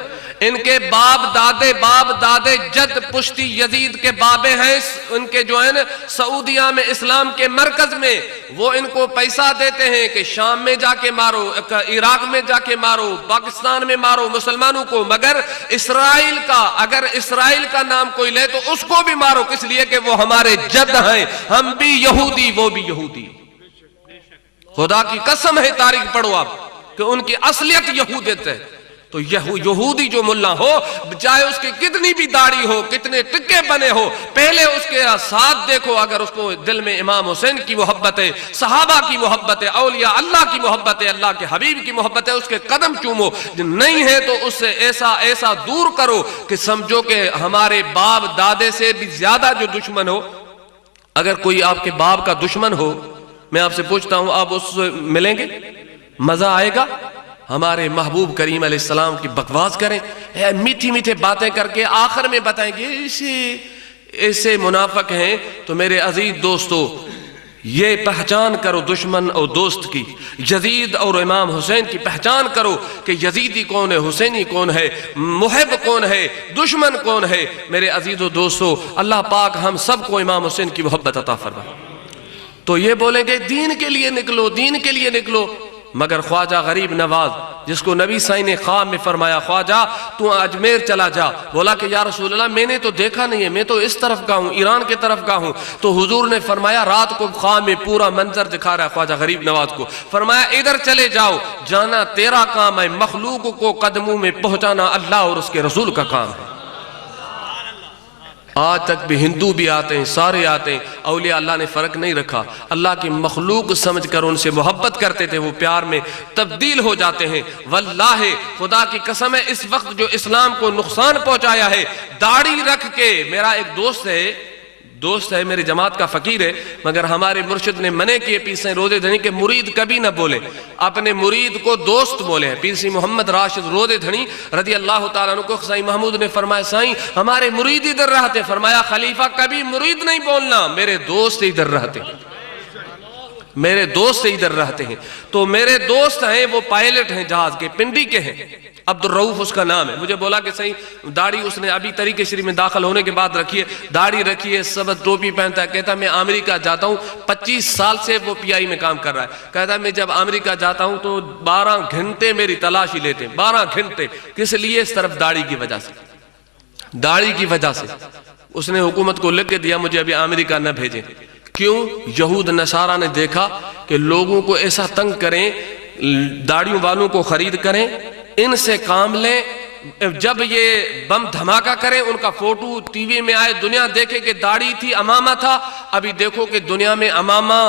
ان کے باپ دادے جد پشتی یزید کے بابے ہیں، ان کے جو ہیں نا سعودیہ میں اسلام کے مرکز میں، وہ ان کو پیسہ دیتے ہیں کہ شام میں جا کے مارو، عراق میں جا کے مارو، پاکستان میں مارو مسلمانوں کو، مگر اگر اسرائیل کا نام کوئی لے تو اس کو بھی مارو، کس لیے کہ وہ ہمارے جد ہیں، ہم بھی یہودی وہ بھی یہودی۔ خدا کی قسم ہے، تاریخ پڑھو آپ کہ ان کی اصلیت یہودیت ہے۔ تو یہودی جو ملا ہو، چاہے اس کی کتنی بھی داڑھی ہو، کتنے ٹکے بنے ہو، پہلے اس کے ساتھ دیکھو، اگر اس کو دل میں امام حسین کی محبت ہے، صحابہ کی محبت ہے، اولیاء اللہ کی محبت ہے، اللہ کے حبیب کی محبت ہے، اس کے قدم چومو۔ نہیں ہے تو اس سے ایسا دور کرو کہ سمجھو کہ ہمارے باپ دادے سے بھی زیادہ جو دشمن ہو۔ اگر کوئی آپ کے باپ کا دشمن ہو، میں آپ سے پوچھتا ہوں، آپ اس سے ملیں گے؟ مزہ آئے گا؟ ہمارے محبوب کریم علیہ السلام کی بکواس کریں، میٹھی میٹھے باتیں کر کے آخر میں بتائیں گے ایسے منافق ہیں۔ تو میرے عزیز دوستو، یہ پہچان کرو دشمن اور دوست کی، یزید اور امام حسین کی پہچان کرو کہ یزیدی کون ہے، حسینی کون ہے، محب کون ہے، دشمن کون ہے۔ میرے عزیز و دوستو، اللہ پاک ہم سب کو امام حسین کی محبت عطا فرمائے۔ تو یہ بولیں گے دین کے لیے نکلو، دین کے لیے نکلو، مگر خواجہ غریب نواز جس کو نبی صاحب نے خواب میں فرمایا خواجہ تو اجمیر چلا جا، بولا کہ یا رسول اللہ میں نے تو دیکھا نہیں ہے، میں تو اس طرف کا ہوں، ایران کے طرف کا ہوں۔ تو حضور نے فرمایا رات کو خواب میں پورا منظر دکھا رہا ہے خواجہ غریب نواز کو، فرمایا ادھر چلے جاؤ، جانا تیرا کام ہے، مخلوق کو قدموں میں پہنچانا اللہ اور اس کے رسول کا کام ہے۔ آج تک بھی ہندو بھی آتے ہیں، سارے آتے ہیں، اولیاء اللہ نے فرق نہیں رکھا، اللہ کی مخلوق سمجھ کر ان سے محبت کرتے تھے، وہ پیار میں تبدیل ہو جاتے ہیں۔ واللہ خدا کی قسم ہے، اس وقت جو اسلام کو نقصان پہنچایا ہے، داڑھی رکھ کے، میرا ایک دوست ہے میری جماعت کا فقیر ہے، مگر ہمارے مرشد نے منع کیے پیر سائیں روضے دھنی کہ مرید کبھی نہ بولے، اپنے مرید کو دوست بولے ہیں۔ پیر سائیں محمد راشد روضے دھنی رضی اللہ تعالیٰ عنہ کو سائیں محمود نے فرمایا سائیں ہمارے مرید ادھر رہتے، فرمایا خلیفہ کبھی مرید نہیں بولنا، میرے دوست ادھر رہتے ہیں، میرے دوست ادھر رہتے ہیں۔ تو میرے دوست ہیں، وہ پائلٹ ہیں جہاز کے، پنڈی کے ہیں، عبد الرؤف اس کا نام ہے۔ مجھے بولا کہ صحیح داڑھی اس نے ابھی طریقہ شریف میں داخل ہونے کے بعد رکھی ہے، داڑھی رکھی ہے، سبز ٹوپی پہنتا ہے، کہتا ہے میں امریکہ جاتا ہوں، 25 سال سے وہ پی آئی میں کام کر رہا ہے، کہتا ہے میں جب امریکہ جاتا ہوں تو 12 گھنٹے میری تلاشی لیتے ہیں، 12 گھنٹے، کس لیے؟ اس طرف داڑھی کی وجہ سے، داڑھی کی وجہ سے اس نے حکومت کو لکھ کے دیا مجھے ابھی امریکہ نہ بھیجیں۔ کیوں؟ یہود نصارہ نے دیکھا کہ لوگوں کو ایسا تنگ کریں، داڑھیوں والوں کو خرید کریں، ان سے کام لیں، جب یہ بم دھماکہ کریں ان کا فوٹو ٹی وی میں آئے، دنیا دیکھے کہ داڑھی تھی، امامہ تھا۔ ابھی دیکھو کہ دنیا میں امامہ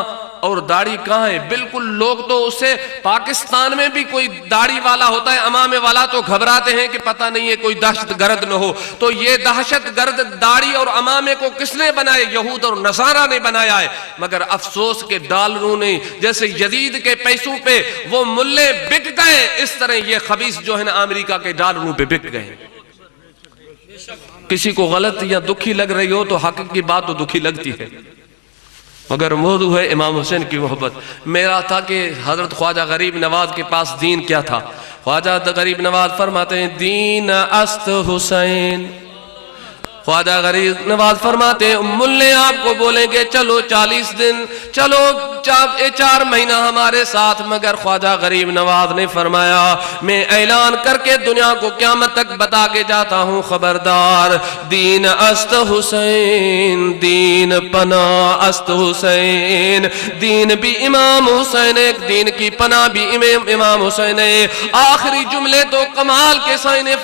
اور داڑھی کہاں ہے؟ بالکل لوگ تو اس سے، پاکستان میں بھی کوئی داڑھی والا ہوتا ہے امامے والا تو گھبراتے ہیں کہ پتہ نہیں ہے کوئی دہشت گرد نہ ہو۔ تو یہ دہشت گرد داڑھی اور امامے کو کس نے بنائے؟ یہود اور نصارہ نے بنایا ہے۔ مگر افسوس کے ڈالروں نے، جیسے یزید کے پیسوں پہ وہ ملے بک گئے، اس طرح یہ خبیث جو ہے نا امریکہ کے ڈالروں پہ بک گئے۔ کسی کو غلط یا دکھی لگ رہی ہو تو حق کی بات تو دکھی لگتی ہے، مگر موضوع ہے امام حسین کی محبت۔ میرا تھا کہ حضرت خواجہ غریب نواز کے پاس دین کیا تھا؟ خواجہ غریب نواز فرماتے ہیں دین است حسین، خواجہ غریب نواز فرماتے ہیں ملے آپ کو بولیں گے چلو 40 دن، چلو 4 مہینہ ہمارے ساتھ، مگر خواجہ غریب نواز نے فرمایا میں اعلان کر کے دنیا کو قیامت تک بتا کے جاتا ہوں، خبردار دین است حسین، دین پناہ است حسین، دین بھی امام حسین، ایک دین کی پناہ بھی امام حسین ہے۔ آخری جملے تو کمال کے سائیں نے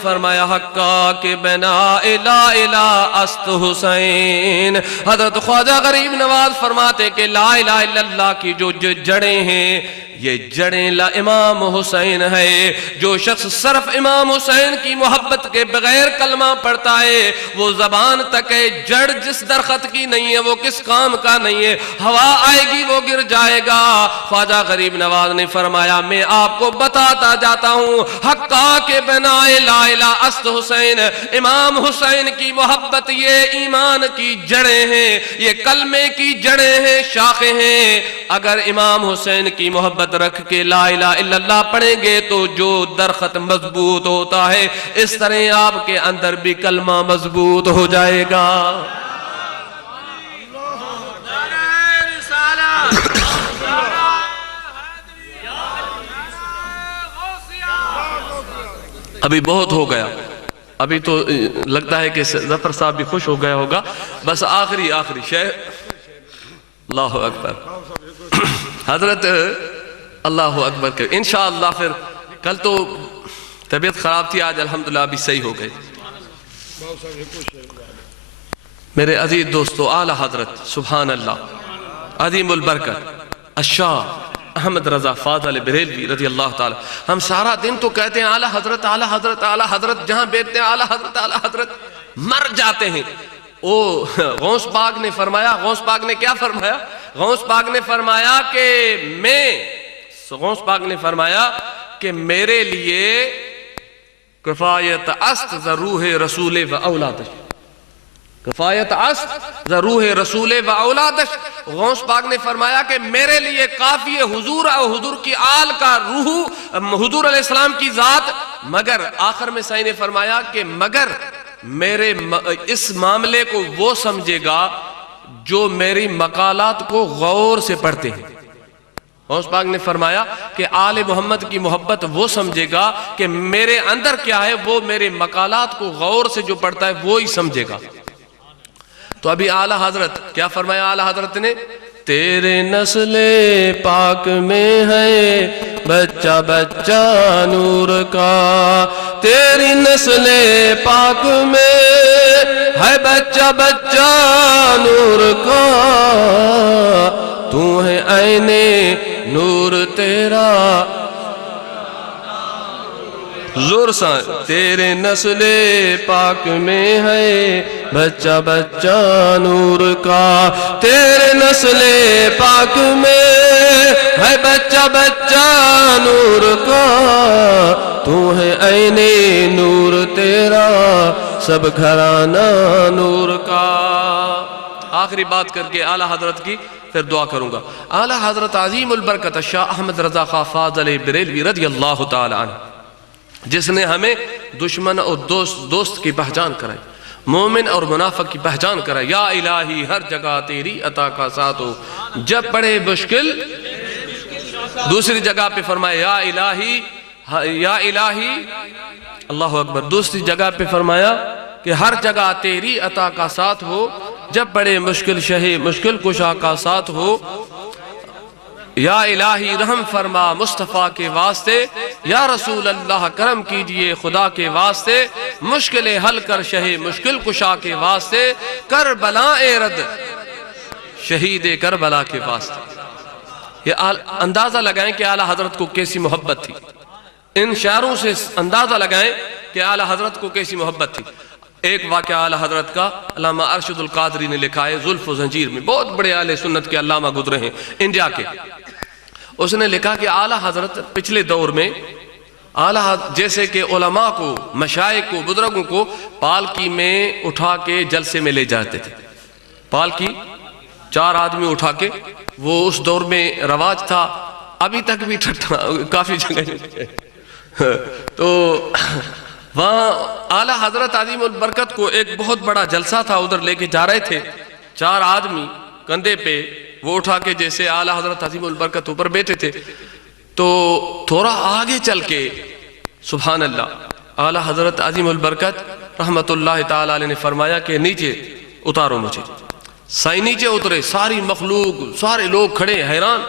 فرمایا حقا کے بنا لا الہ است حسین۔ حضرت خواجہ غریب نواز فرماتے کہ لا الہ الا اللہ کی جو جڑیں ہیں، یہ جڑیں لا امام حسین ہے۔ جو شخص صرف امام حسین کی محبت کے بغیر کلمہ پڑھتا ہے، وہ زبان تک ہے، جڑ جس درخت کی نہیں ہے وہ کس کام کا نہیں ہے، ہوا آئے گی وہ گر جائے گا۔ خواجہ غریب نواز نے فرمایا میں آپ کو بتاتا جاتا ہوں حق بقا کے بنائے لا الہ است حسین، امام حسین کی محبت یہ ایمان کی جڑیں ہیں، یہ کلمے کی جڑیں ہیں، شاخیں ہیں۔ اگر امام حسین کی محبت رکھ کے لا الہ الا اللہ پڑھیں گے تو جو درخت مضبوط ہوتا ہے اس طرح آپ کے اندر بھی کلمہ مضبوط ہو جائے گا۔ ابھی بہت ہو گیا، ابھی تو لگتا ہے کہ ظفر صاحب بھی خوش ہو گیا ہوگا، بس آخری شیخ اللہ اکبر حضرت اللہ اکبر کے انشاءاللہ۔ پھر کل تو طبیعت خراب تھی، آج الحمدللہ ابھی صحیح ہو گئے۔ میرے عزیز دوستو، اعلی حضرت سبحان اللہ عظیم البرکت الشاہ احمد رضا فاضل بریلوی رضی اللہ تعالی، ہم سارا دن تو کہتے ہیں اعلی حضرت اعلی حضرت اعلی حضرت، جہاں بیٹھتے ہیں اعلی حضرت اعلی حضرت، مر جاتے ہیں۔ غوث پاک نے فرمایا، غوث پاک نے کیا فرمایا؟ غوث پاک نے فرمایا کہ میرے لیے کفایت است ضروح رسول و اولادش، کفایت است ضروح رسول و اولادش۔ غوث پاک نے فرمایا کہ میرے لیے کافی ہے حضور اور حضور کی آل کا روح، حضور علیہ السلام کی ذات، مگر آخر میں سائیں نے فرمایا کہ مگر میرے اس معاملے کو وہ سمجھے گا جو میری مقالات کو غور سے پڑھتے ہیں۔ غوث پاک نے فرمایا کہ آل محمد کی محبت وہ سمجھے گا کہ میرے اندر کیا ہے، وہ میرے مقالات کو غور سے جو پڑھتا ہے وہی سمجھے گا۔ تو ابھی اعلیٰ حضرت کیا فرمایا؟ اعلیٰ حضرت نے تیرے نسل پاک میں ہے بچہ بچہ نور کا، تیری نسل پاک میں ہے بچہ بچہ نور کا، تو ہے عین نور تیرا زور سا، تیرے نسل پاک میں ہے بچہ بچہ نور کا، تیرے نسل پاک میں ہے بچہ بچہ نور کا، تو ہے عین نور تیرا سب گھرانہ نور کا۔ آخری بات کر کے اعلیٰ حضرت کی پھر دعا کروں گا۔ اعلیٰ حضرت عظیم البرکت شاہ احمد رضا خان فاضل بریلوی رضی اللہ تعالی عنہ، جس نے ہمیں دشمن اور دوست کی پہچان کرائی، مومن اور منافق کی پہچان کرائی۔ یا الہی ہر جگہ تیری عطا کا ساتھ ہو جب پڑے مشکل، دوسری جگہ پہ فرمایا یا الہی اللہ اکبر، دوسری جگہ پہ فرمایا کہ ہر جگہ تیری عطا کا ساتھ ہو جب بڑے مشکل شہ مشکل کشا کا ساتھ ہو۔ یا الہی رحم فرما مصطفیٰ کے واسطے، یا رسول اللہ کرم کیجئے خدا کے واسطے، مشکل حل کر شہ مشکل کشا کے واسطے، کربلا رد شہید کربلا کے واسطے۔ یہ اندازہ لگائیں کہ اعلیٰ حضرت کو کیسی محبت تھی، ان شعروں سے اندازہ لگائیں کہ اعلیٰ حضرت کو کیسی محبت تھی۔ ایک واقعہ اعلیٰ حضرت کا علامہ ارشد القادری نے لکھا ہے زلف و زنجیر میں، بہت بڑے اہل سنت کے علامہ گزرے ہیں انڈیا کے۔ اس نے لکھا کہ اعلیٰ حضرت پچھلے دور میں جیسے کہ علماء کو، مشائخ کو، بزرگوں کو پالکی میں اٹھا کے جلسے میں لے جاتے تھے، پالکی 4 آدمی اٹھا کے، وہ اس دور میں رواج تھا، ابھی تک بھی کافی جگہ تو وہاں اعلیٰ حضرت عظیم البرکت کو ایک بہت بڑا جلسہ تھا، ادھر لے کے جا رہے تھے، 4 آدمی کندھے پہ وہ اٹھا کے، جیسے اعلیٰ حضرت عظیم البرکت اوپر بیٹھے تھے، تو تھوڑا آگے چل کے سبحان اللہ اعلیٰ حضرت عظیم البرکت رحمت اللہ تعالی علیہ نے فرمایا کہ نیچے اتارو مجھے۔ سائیں نیچے اترے، ساری مخلوق، سارے لوگ کھڑے حیران۔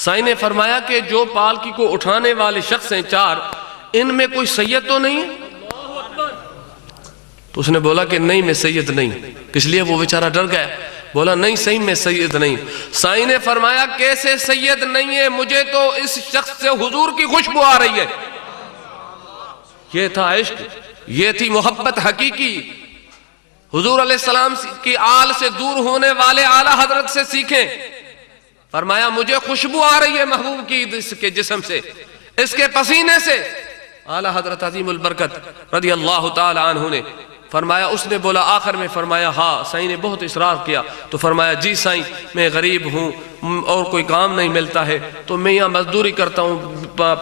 سائیں نے فرمایا کہ جو پالکی کو اٹھانے والے شخص ہیں 4، ان میں کوئی سید تو نہیں ہے؟ تو اس نے بولا کہ نہیں میں سید نہیں، اس لیے وہ بیچارہ ڈر گیا، بولا نہیں صحیح میں سید نہیں۔ سائیں نے فرمایا کیسے سید نہیں ہے، مجھے تو اس شخص سے حضور کی خوشبو آ رہی ہے۔ یہ تھا عشق، یہ تھی محبت حقیقی۔ حضور علیہ السلام کی آل سے دور ہونے والے اعلیٰ حضرت سے سیکھیں۔ فرمایا مجھے خوشبو آ رہی ہے محبوب کی اس کے جسم سے، اس کے پسینے سے۔ اعلیٰ حضرت عظیم البرکت رضی اللہ تعالی عنہ نے فرمایا، اس نے بولا آخر میں فرمایا ہاں، سائیں نے بہت اصرار کیا تو فرمایا جی سائیں میں غریب ہوں اور کوئی کام نہیں ملتا ہے تو میں یہاں مزدوری کرتا ہوں،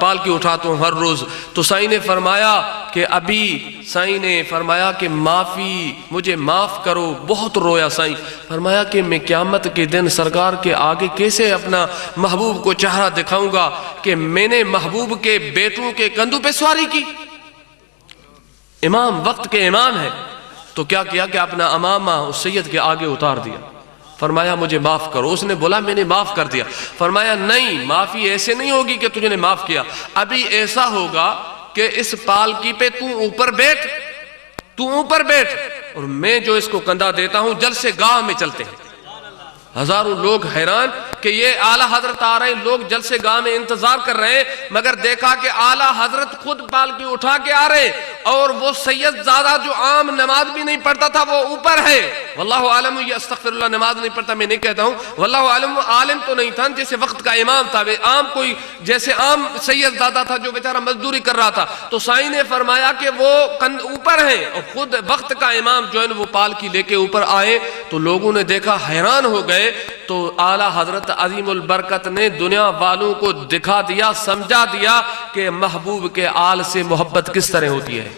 پالکی اٹھاتا ہوں ہر روز۔ تو سائیں نے فرمایا کہ ابھی، سائیں نے فرمایا کہ معافی، مجھے معاف کرو۔ بہت رویا سائیں، فرمایا کہ میں قیامت کے دن سرکار کے آگے کیسے اپنا محبوب کو چہرہ دکھاؤں گا کہ میں نے محبوب کے بیٹوں کے کندھوں پہ سواری کی۔ امام، وقت کے امام ہے، تو کیا کیا کہ اپنا امامہ اس سید کے آگے اتار دیا، فرمایا مجھے معاف کرو۔ اس نے بولا میں نے معاف کر دیا۔ فرمایا نہیں، معافی ایسے نہیں ہوگی کہ تجھے نے معاف کیا، ابھی ایسا ہوگا کہ اس پالکی پہ تو اوپر بیٹھ اور میں جو اس کو کندھا دیتا ہوں جلسے گاہ میں چلتے ہیں۔ ہزاروں لوگ حیران کہ یہ اعلیٰ حضرت آ رہے ہیں، لوگ جلسے گاہ میں انتظار کر رہے ہیں، مگر دیکھا کہ اعلیٰ حضرت خود پالکی اٹھا کے آ رہے ہیں اور وہ سید زادہ جو عام نماز بھی نہیں پڑھتا تھا وہ اوپر ہے۔ واللہ عالم، یہ استغفر اللہ، نماز نہیں پڑھتا میں نہیں کہتا ہوں، واللہ عالم، عالم تو نہیں تھا، جیسے وقت کا امام تھا، عام کوئی جیسے عام سید زادہ تھا جو بیچارہ مزدوری کر رہا تھا۔ تو سائیں نے فرمایا کہ وہ اوپر ہیں اور خود وقت کا امام جو ہے وہ پالکی لے کے اوپر آئے تو لوگوں نے دیکھا، حیران ہو گئے۔ تو اعلیٰ حضرت عظیم البرکت نے دنیا والوں کو دکھا دیا، سمجھا دیا کہ محبوب کے آل سے محبت کس طرح ہوتی ہے،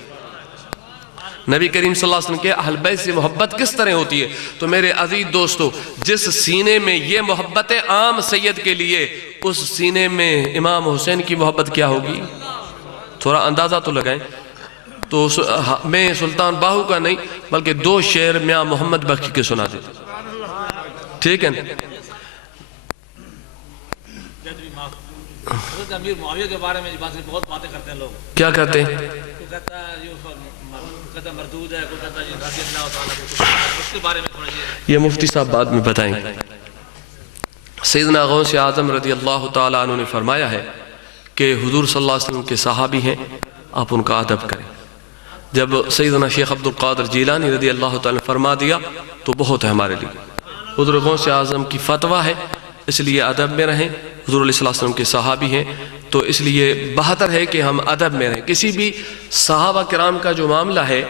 نبی کریم صلی اللہ علیہ وسلم کے اہل بیت سے محبت کس طرح ہوتی ہے۔ تو میرے عزیز دوستو، جس سینے میں یہ محبت عام سید کے لیے، اس سینے میں امام حسین کی محبت کیا ہوگی، تھوڑا اندازہ تو لگائیں۔ تو میں سلطان باہو کا نہیں بلکہ دو شعر میاں محمد بخش کے سنا دیتا، ٹھیک ہے؟ حضرت امیر معاویہ کے بارے میں بہت باتیں کرتے ہیں لوگ، کیا کہتے ہیں؟ کوئی کہتا ہے یہ مردود ہے، کوئی کہتا ہے رضی اللہ تعالیٰ، اس کے بارے میں تھوڑا یہ مفتی صاحب بعد میں بتائیں گے۔ سیدنا غوث اعظم رضی اللہ تعالیٰ عنہ نے فرمایا ہے کہ حضور صلی اللہ علیہ وسلم کے صحابی ہیں، آپ ان کا ادب کریں۔ جب سیدنا شیخ عبد القادر جیلانی رضی اللہ تعالیٰ نے فرما دیا تو بہت ہے ہمارے لیے، حضور غوث اعظم کی فتویٰ ہے، اس لیے ادب میں رہیں، حضور علیہ السلام کے صحابی ہیں تو اس لیے بہتر ہے کہ ہم ادب میں رہیں۔ کسی بھی صحابہ کرام کا جو معاملہ ہے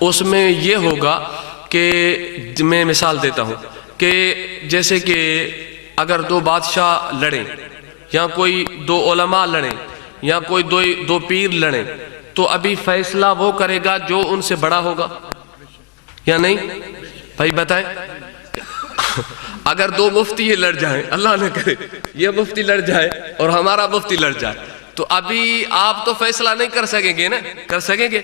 اس میں یہ ہوگا کہ میں مثال دیتا ہوں کہ جیسے کہ اگر دو بادشاہ لڑیں یا کوئی دو علماء لڑیں یا کوئی دو پیر لڑیں تو ابھی فیصلہ وہ کرے گا جو ان سے بڑا ہوگا یا نہیں؟ بھائی بتائیں، اگر دو مفتی یہ لڑ جائیں، اللہ نہ کرے یہ مفتی لڑ جائے اور ہمارا مفتی لڑ جائے تو ابھی آپ تو فیصلہ نہیں کر سکیں گے نا، کر سکیں گے؟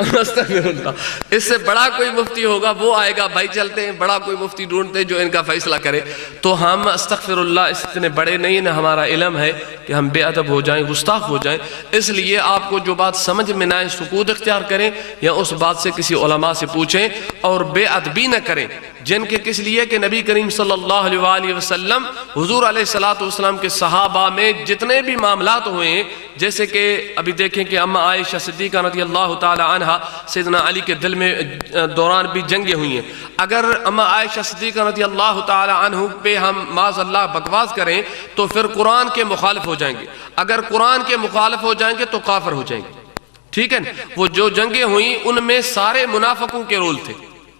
استغفر اللہ، اس سے بڑا کوئی مفتی ہوگا وہ آئے گا، بھائی چلتے ہیں بڑا کوئی مفتی ڈھونڈتے ہیں جو ان کا فیصلہ کرے۔ تو ہم استغفر اللہ اس اتنے بڑے نہیں، نہ ہمارا علم ہے کہ ہم بے ادب ہو جائیں، گستاخ ہو جائیں، اس لیے آپ کو جو بات سمجھ میں نہ آئے سکوت اختیار کریں یا اس بات سے کسی علماء سے پوچھیں اور بے ادبی نہ کریں، جن کے کس لیے کہ نبی کریم صلی اللہ علیہ وآلہ وسلم حضور علیہ السلام کے صحابہ میں جتنے بھی معاملات ہوئے ہیں، جیسے کہ ابھی دیکھیں کہ اما عائشہ صدیقہ رضی اللہ تعالی عنہ سیدنا علی کے دل میں دوران بھی جنگیں ہوئی ہیں، اگر اما عائشہ صدیقہ رضی اللہ تعالی عنہ پہ ہم معاذ اللہ بکواس کریں تو پھر قرآن کے مخالف ہو جائیں گے، اگر قرآن کے مخالف ہو جائیں گے تو کافر ہو جائیں گے، ٹھیک ہے؟ وہ جو جنگیں ہوئیں ان میں سارے منافقوں کے رول تھے،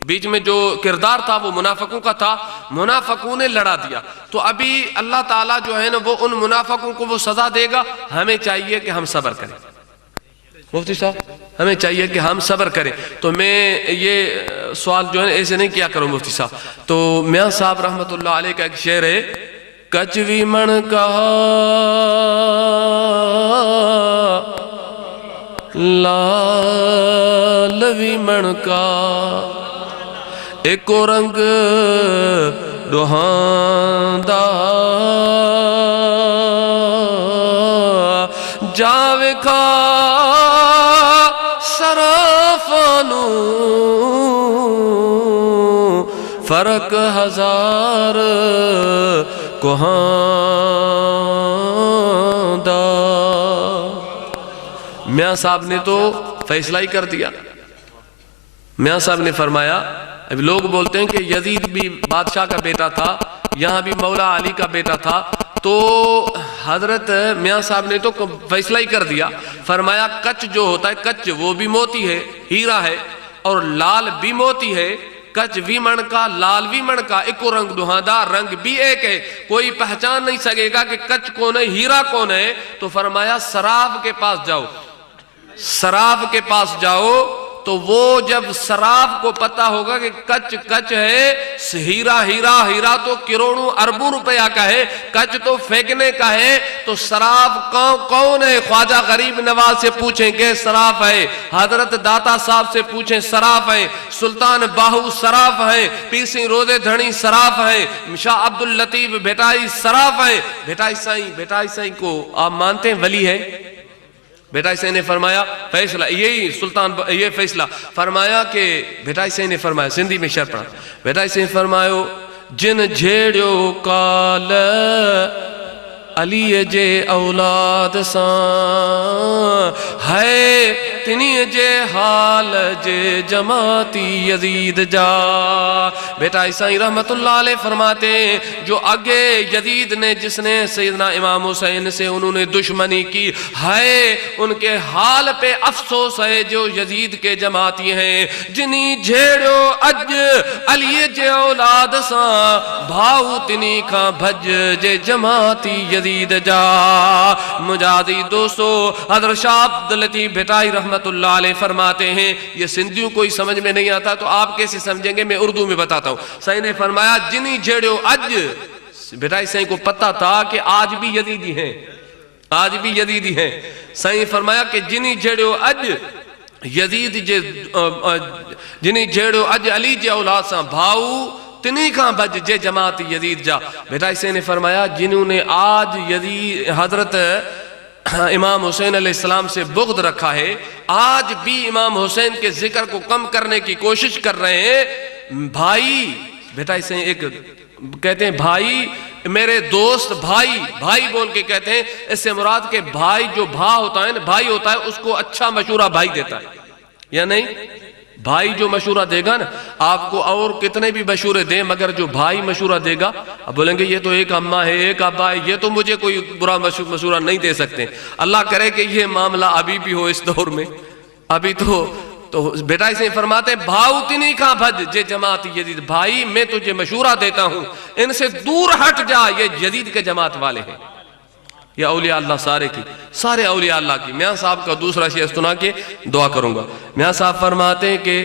بیچ میں جو کردار تھا وہ منافقوں کا تھا، منافقوں نے لڑا دیا، تو ابھی اللہ تعالیٰ جو ہے نا وہ ان منافقوں کو وہ سزا دے گا، ہمیں چاہیے کہ ہم صبر کریں۔ مفتی صاحب ہمیں چاہیے کہ ہم صبر کریں۔ تو میں یہ سوال جو ہے ایسے نہیں کیا کروں مفتی صاحب، تو میاں صاحب رحمت اللہ علیہ کا ایک شعر ہے، کچوی من کا لالوی من کا ایکو رنگ روحاندہ جاوے کھا سرافانو فرق ہزار کوہاندہ۔ میاں صاحب نے تو فیصلہ ہی کر دیا، میاں صاحب نے فرمایا، اب لوگ بولتے ہیں کہ یزید بھی بادشاہ کا بیٹا تھا، یہاں بھی مولا علی کا بیٹا تھا، تو حضرت میاں صاحب نے تو فیصلہ ہی کر دیا، فرمایا کچ جو ہوتا ہے، کچ وہ بھی موتی ہے، ہیرا ہے، اور لال بھی موتی ہے، کچ بھی مڑکا لال بھی مڑکا، ایک رنگ دہاندار، رنگ بھی ایک ہے، کوئی پہچان نہیں سکے گا کہ کچ کون ہے ہیرا کون ہے۔ تو فرمایا صراف کے پاس جاؤ، صراف کے پاس جاؤ، تو وہ جب صراف کو پتہ ہوگا کہ کچ کچ ہے، ہیرا ہیرا، ہیرا تو کروڑوں اربوں روپیہ کا ہے، کچ تو پھینکنے کا ہے، تو صراف کون ہے؟ خواجہ غریب نواز سے پوچھیں کہ صراف ہے، حضرت داتا صاحب سے پوچھیں صراف ہے، سلطان باہو صراف ہے، پیر سنگھ روزے دھڑی صراف ہے، شاہ عبداللطیف بھٹائی صراف ہے۔ بھٹائی سائیں کو آپ مانتے ہیں ولی ہے؟ بھٹائی سائیں نے فرمایا فیصلہ یہی سلطان یہ فیصلہ فرمایا کہ بھٹائی سائیں نے فرمایا، سندھی میں شعر پڑھا، بھٹائی سائیں فرمایو جن جھیڑیو کال علی جے اولاد سان ہے تنی جے حال جے جماعتی یزید جا۔ بیٹا عیسائی رحمت اللہ علیہ فرماتے ہیں جو آگے یزید نے جس نے سیدنا امام حسین سے انہوں نے دشمنی کی ہے، ان کے حال پہ افسوس ہے جو یزید کے جماعتی ہیں۔ جنی جھیڑو اج علی جے اولاد سان بھاؤ تنی کھاں بھج جے جماعتی یزید جا۔ مجادی دوستو حضرت شاہ عبداللطیف بھٹائی رحمت اللہ علیہ فرماتے ہیں، یہ سندھیوں کوئی سمجھ میں نہیں آتا تو آپ کیسے سمجھیں گے، میں اردو میں بتاتا ہوں۔ سائیں نے فرمایا جنی جھیڑو اج، بھٹائی سائیں کو پتہ تھا کہ آج بھی یزیدی ہیں، آج بھی یزیدی ہیں۔ سائیں فرمایا کہ جنی جھیڑو اج یزید جنی جھیڑو اج علی جے اولاد سان بھاؤ تنی کھاں بج جے جماعت یزید جا۔ بھٹائی سے نے فرمایا جنہوں نے آج یزید حضرت امام حسین علیہ السلام سے بغض رکھا ہے، آج بھی امام حسین کے ذکر کو کم کرنے کی کوشش کر رہے ہیں۔ بھائی بھٹائی سے ایک کہتے ہیں بھائی میرے دوست، بھائی بھائی بول کے کہتے ہیں، اس سے مراد کہ بھائی جو ہوتا ہے نا، بھائی ہوتا ہے اس کو اچھا مشورہ بھائی دیتا ہے یا نہیں؟ بھائی جو مشورہ دے گا نا، آپ کو اور کتنے بھی مشورے دیں، مگر جو بھائی مشورہ دے گا اب بولیں گے یہ تو ایک اماں ہے ایک ابا ہے، یہ تو مجھے کوئی برا مشورہ نہیں دے سکتے۔ اللہ کرے کہ یہ معاملہ ابھی بھی ہو اس دور میں، ابھی تو بیٹائی سے فرماتے ہیں بھاؤ تنی کھاں بھج جے جماعت یزید، بھائی میں تجھے مشورہ دیتا ہوں ان سے دور ہٹ جا، یہ یزید کے جماعت والے ہیں۔ یا اولیاء اللہ سارے اولیاء اللہ کی۔ میاں صاحب کا دوسرا شیعہ سنا کے دعا کروں گا۔ میاں صاحب فرماتے ہیں کہ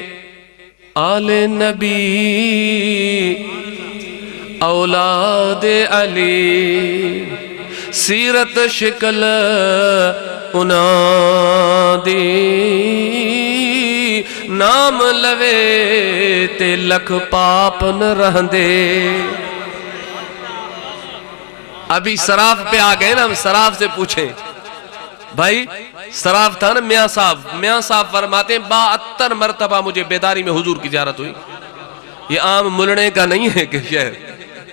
آل نبی اولاد علی سیرت شکل انہاں دی نام لوے تے لکھ پاپ نہ رہندے۔ ابھی صراف پہ آ گئے نا، ہم صراف سے پوچھیں بھائی، صراف تھا نا میاں صاحب فرماتے ہیں 72 مرتبہ مجھے بیداری میں حضور کی زیارت ہوئی۔ یہ عام ملنے کا نہیں ہے کہ شہر،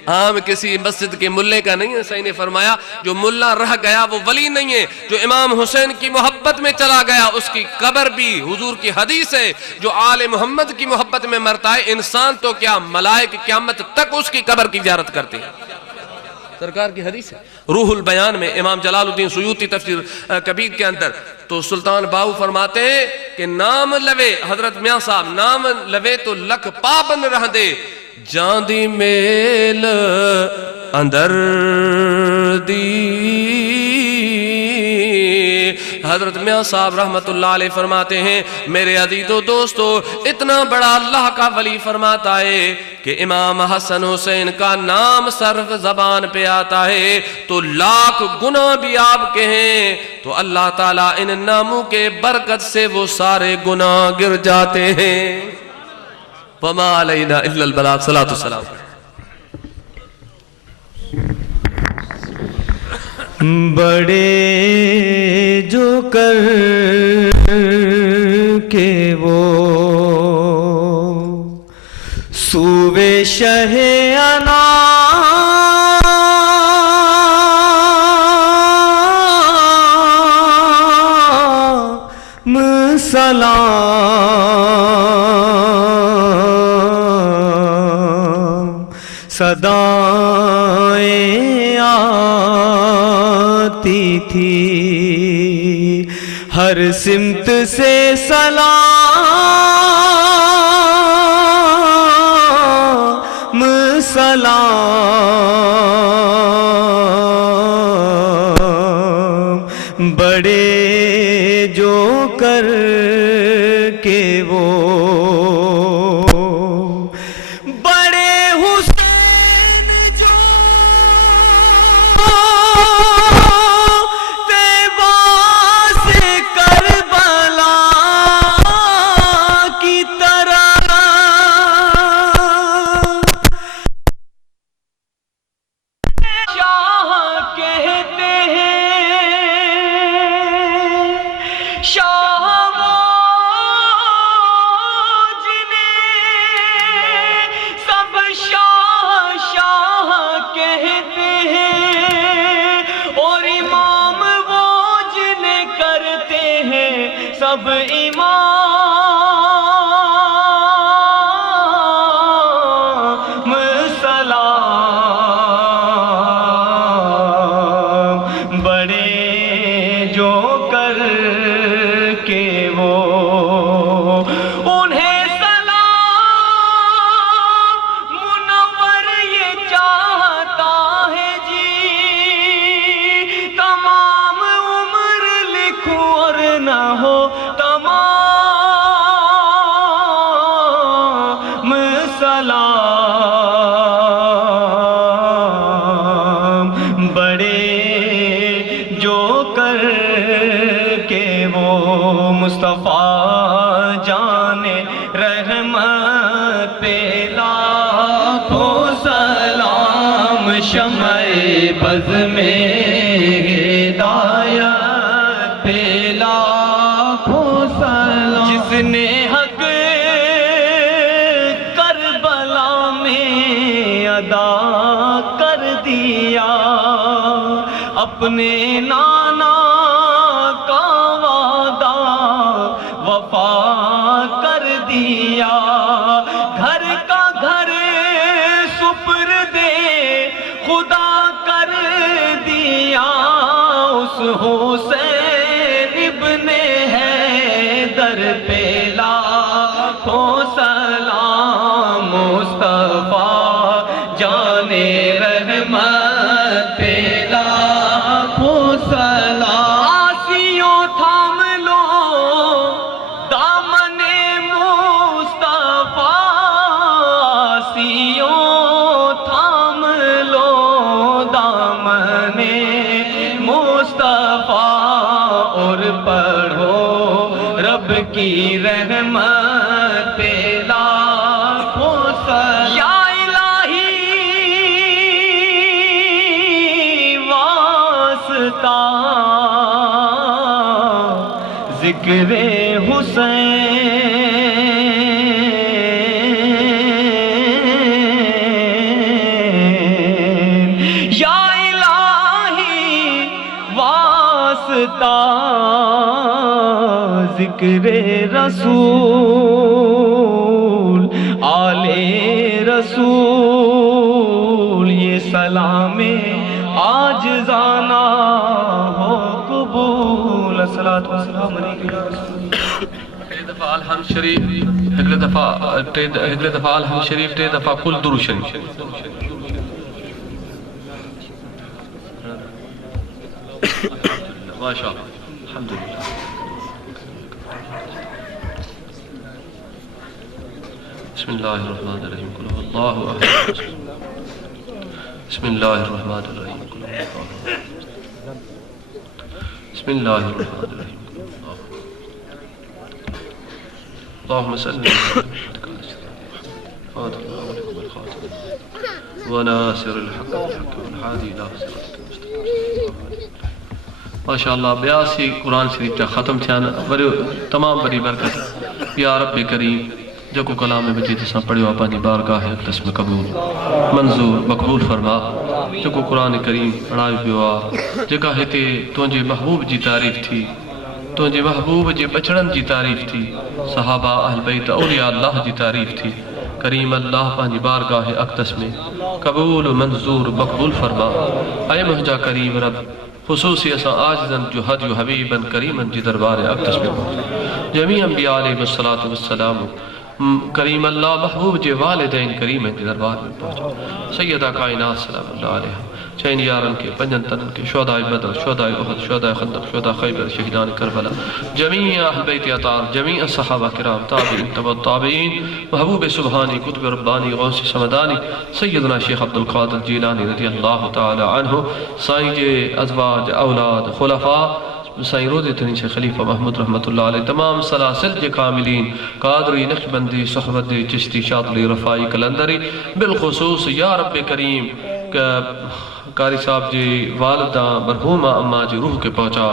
عام کسی مسجد کے ملے کا نہیں ہے۔ سائیں نے فرمایا جو ملہ رہ گیا وہ ولی نہیں ہے، جو امام حسین کی محبت میں چلا گیا اس کی قبر بھی، حضور کی حدیث ہے، جو آل محمد کی محبت میں مرتا ہے انسان تو کیا ملائک قیامت تک اس کی قبر کی زیارت کرتے ہیں۔ سرکار کی حدیث ہے روح البیان میں، امام جلال الدین سیوطی تفسیر کبیر کے اندر۔ تو سلطان باہو فرماتے ہیں کہ نام لوے، حضرت میاں صاحب نام لوے تو لکھ پابند رہ دے، جان دی میل اندر دی۔ حضرت میاں صاحب رحمت اللہ علیہ فرماتے ہیں میرے عزیز و دوستو، اتنا بڑا اللہ کا ولی فرماتا ہے کہ امام حسن حسین کا نام صرف زبان پہ آتا ہے تو لاکھ گناہ بھی آپ کے ہیں، تو اللہ تعالیٰ ان ناموں کے برکت سے وہ سارے گناہ گر جاتے ہیں۔ وما علینا الا البلاغ۔ صلاۃ والسلام۔ بڑے جو کر کے وہ سوے شہ انام سلام صدائیں آتی تھی، ہر سمت سے سلام سلام، بڑے جو کر کے وہ سب امام سلام، بڑے جو کر کے وہ انہیں سلام منور یہ چاہتا ہے جی، تمام عمر لکھوں اور نہ ہو سلام، بڑے جو کر کے وہ مصطفیٰ جانے رحمت پہ لاکھوں سلام، شمع بز میں ہدایت پہ لاکھوں سلام، جس نے حق ادا کر دیا، اپنے نانا کا وعدہ وفا کر دیا، گھر کا گھر سپرد خدا کر دیا، اس حسین ابن حیدر پہ لاکھوں سلام، مصطفیٰ جانے رحمت پہ لاکھوں سلام، آسیوں تھام لو دامن مصطفیٰ، آسیوں تھام لو دامن مصطفیٰ، اور پڑھو رب کی رحمت پہ لاکھوں سلام، ذکر حسین، یا الہی واسطہ ذکر رسول، آل رسول، یہ سلام عاجزانہ ہو قبول، الصلاۃ والسلام علیک یا رسول اللہ۔ ایک دفعہ الحمد شریف، اگلے دفعہ الحمد شریف، ٹے دفعہ کل درود شریف۔ ماشاء اللہ، الحمدللہ۔ بسم اللہ الرحمن الرحیم، قل هو اللہ احد۔ بسم اللہ الرحمن الرحیم، قل هو اللہ احد۔ بسم اللہ الرحمن الرحیم، اللہم صلی وناصر الحق بالحق والحادی الى صراطک المستقیم۔ ماشاءاللہ 82 قرآن شریف جا ختم تھیان، تمام بڑی برکت یا رب کریم، جکو کلام مجید اساں پڑھیو پانجی بارگاہ اقدس میں قبول منظور مقبول فرما، جکو قرآن کریم پڑھائی پیو آ، جگہ ہتے تنجے محبوب جی تعریف تھی، تنجے محبوب جی بچڑن جی تعریف تھی، صحابہ اہل بیت اولیاء اللہ جی تعریف تھی، کریم اللہ پانچ بارگاہ اقدس میں قبول و منظور مقبول فرما اے مہجا کریم رب خصوصی اسا آجزن جو حد و حبیبن کریمن جی دربار اقدس میں پہنچ جميع انبیاء علیہ السلام کریم اللہ محبوب جے والدین کریم جی دربار میں پہنچ سیدہ کائنات سلام اللہ علیہ چین یارن کے پنجن تنن کے شہداء بدر شہداء احد شہداء خندق شہداء خیبر شہیدان کربلا جميع اہل بیت اطہار جميع صحابہ کرام تابعین تبع التابعین محبوب سبحانی قطب ربانی غوث سمدانی سیدنا شیخ عبد القادر جیلانی رضی اللہ تعالی عنہ سائیں جے ازواج اولاد خلفاء سائیں روزی تنی سے خلیفہ محمود رحمت اللہ علیہ تمام سلاسل کے کاملین قادری نقشبندی صحبت چشتی شاطلی رفائی کلندری بالخصوص یا رب کریم قاری صاحب جی والدہ مرحومہ اماں جی روح کے پہنچا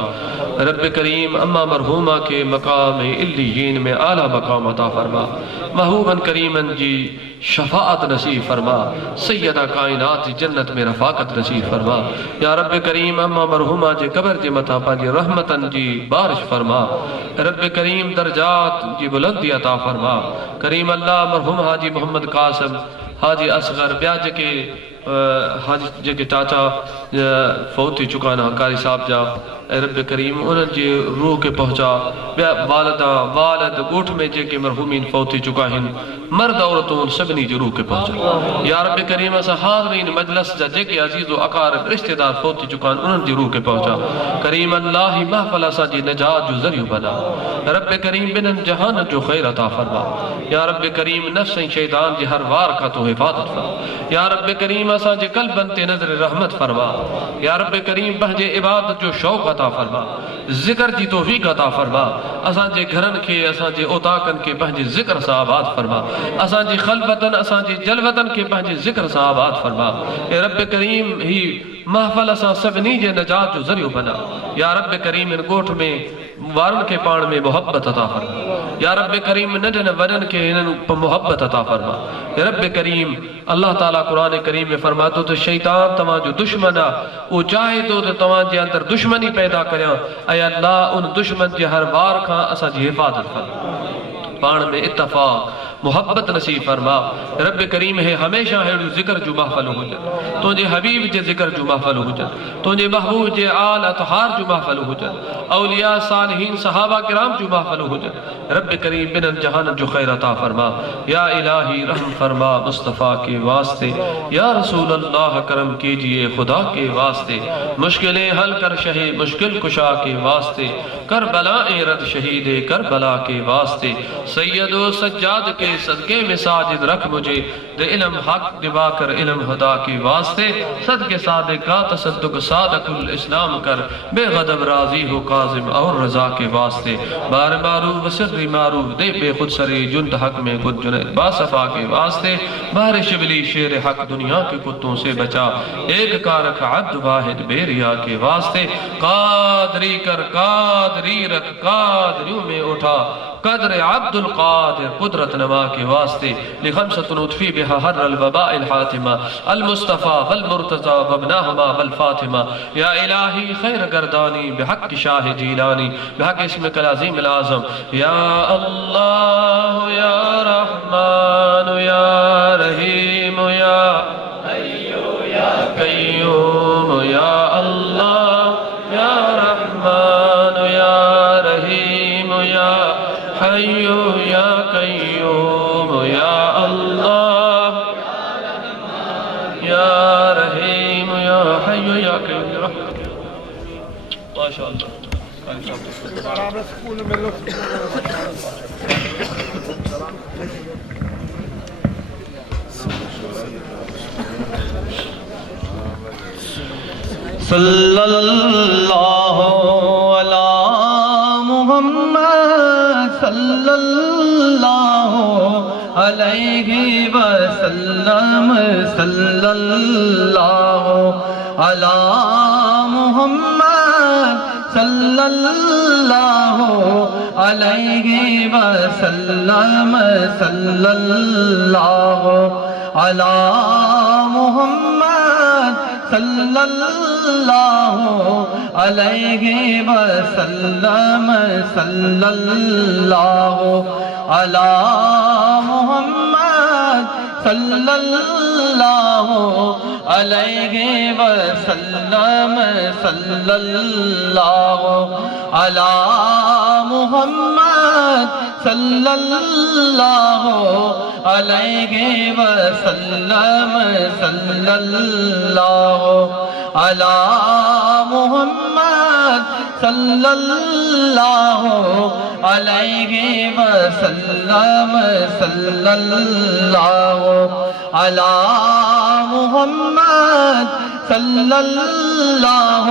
رب کریم اماں مرحومہ کے مقام علیین میں اعلیٰ مقام عطا فرما محبوباً کریماً جی شفاعت نصیب فرما سیدہ کائنات جی جنت میں رفاقت نصیب فرما یا رب کریم اماں مرحومہ جی قبر جی متا پانجی رحمتاً جی بارش فرما رب کریم درجات جی بلندی عطا فرما کریم اللہ مرحوم حاجی محمد قاسم حاجی اصغر بیاج کے حاجی جے کے چاچا فوت ہی چکانا قاری صاحب جا اے رب کریم انہوں جی روح کے پہنچا والدہ والد گوٹھ میں جے کے مرحومین فوت ہی چکا ہن مرد عورتوں سبنی جی روح کے پہنچا یا رب کریم ایسا حاضرین مجلس جا جے کے عزیز و اقارب رشتہ دار فوت ہی چکان انہوں جی روح کے پہنچا کریم اللہ محفل ایسا جی نجات جو ذریع بنا رب کریم بنن جہان جو خیر عطا فرما یا رب کریم نفس شیطان جی ہر وار کا تو حفاظت فرما یا رب کریم ایسا جی قلب بنتے نظر رحمت فرما یا رب کریم بہجے عبادت جو شوق عطا فرما ذکر جی توفیق عطا فرما اساں جے گھرن کے اساں جے اوتاکن کے بہجے ذکر سا آباد فرما اساں جی خلوتن اساں جی جلوتن کے بہجے ذکر سا آباد فرما اے رب کریم ہی محفل اساں سبنی جے نجات جو ذریع بنا یا رب کریم ان گوٹھ میں وارن کے پان میں محبت عطا فرما یا رب کریم نڈن ورن کے انن محبت عطا فرما یا رب کریم اللہ تعالیٰ قرآن کریم میں فرماتا تو شیطان تمام جو دشمنہ وہ چاہے تو تمام جے اندر دشمنی پیدا کریا اے اللہ ان دشمن جے ہر بار کھاں اسا جی حفاظت فرما پان میں اتفاق محبت نصیب فرما رب کریم ہے ہمیشہ ہے ذکر جو محفل ہو جائے تجھے حبیب جے ذکر جو محفل ہو جائے تجھے محبوب جے آل اطہار جو محفل ہو جائے اولیاء صالحین صحابہ کرام جو محفل ہو جائے رب کریم بن جہان جو خیر عطا فرما یا الہی رحم فرما مصطفیٰ کے واسطے یا رسول اللہ کرم کیجئے خدا کے واسطے مشکلیں حل کر شہ مشکل کشا کے واسطے کربلائیں رد شہید کربلا کے واسطے سید و سجاد کے صدقے میں ساجد رکھ مجھے دے علم حق دبا کر علم خدا کے واسطے صدقے صادق کا تصدق صادق الاسلام کر بے غضب راضی ہو کاظم اور رضا کے واسطے بار معروف و سر معروف دے بے خود سری جند حق میں خود جنید باصفا کے واسطے بار شبلی شیر حق دنیا کے کتوں سے بچا ایک کارک عبد واحد بے ریا کے واسطے قادری کر قادری رکھ قادریوں میں اٹھا قدر عبد القادر قدرت نما کے واسطے لخمسة نطفی بها حر الوباء الحاتمہ المصطفیٰ والمرتضی وابناہما والفاطمہ یا الہی خیر گردانی بحق شاہ جیلانی بحق اسمک العظیم العظم یا اللہ یا رحمان یا رحیم یا حیو یا قیوم یا اللہ یا رحمان یا رحیم یا حیو یا قیوم یا اللہ یا رحیم یا حیو یا قیوم یا ماشاءاللہ صلی اللہ علی محمد صلی اللہ علیہ وسلم صلی اللہ علی محمد صلی اللہ علیہ وسلم صلی اللہ علی محمد صلی اللہ علیہ وسلم صلی اللہ علی محمد صلی اللہ علیہ وسلم صلی اللہ علی محمد صلی اللہ علیہ وسلم صلی اللہ علی محمد صلی اللہ علیہ وسلم صلی اللہ علی محمد صلی اللہ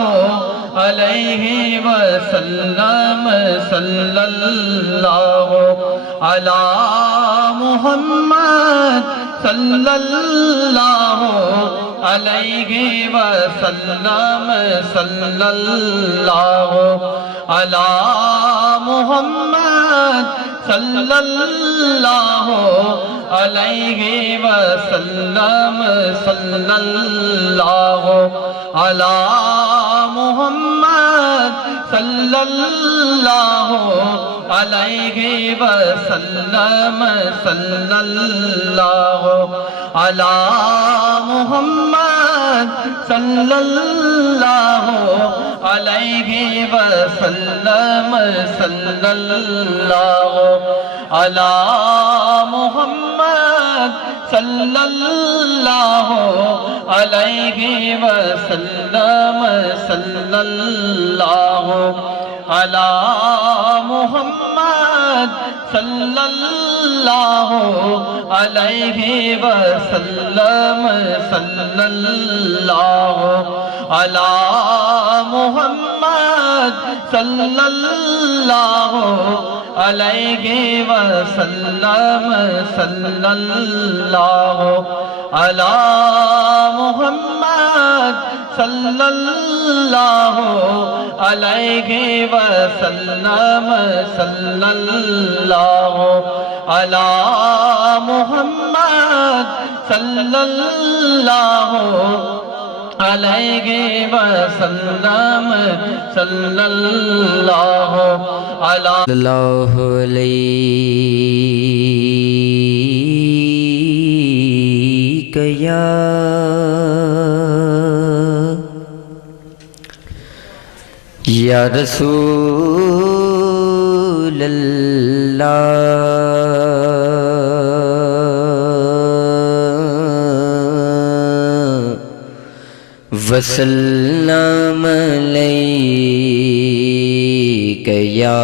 علیہ وسلم صلی اللہ علی محمد صلی اللہ علیہ وسلم صلی اللہ علی محمد صلی اللہ علیہ وسلم صلی اللہ علی محمد صلی اللہ علیہ وسلم صلی اللہ علی محمد صلی اللہ علیہ وسلم صلی اللہ علی محمد صلی اللہ علیہ وسلم صلی اللہ علی محمد صلی اللہ علیہ وسلم صلی اللہ علی محمد صلی اللہ علیہ وسلم صلی اللہ علی محمد صلی اللہ علیہ وسلم صلی اللہ علی محمد صلی اللہ علیہ وسلم صلی اللہ علیہ یا رسول اللہ وسلم علیک یا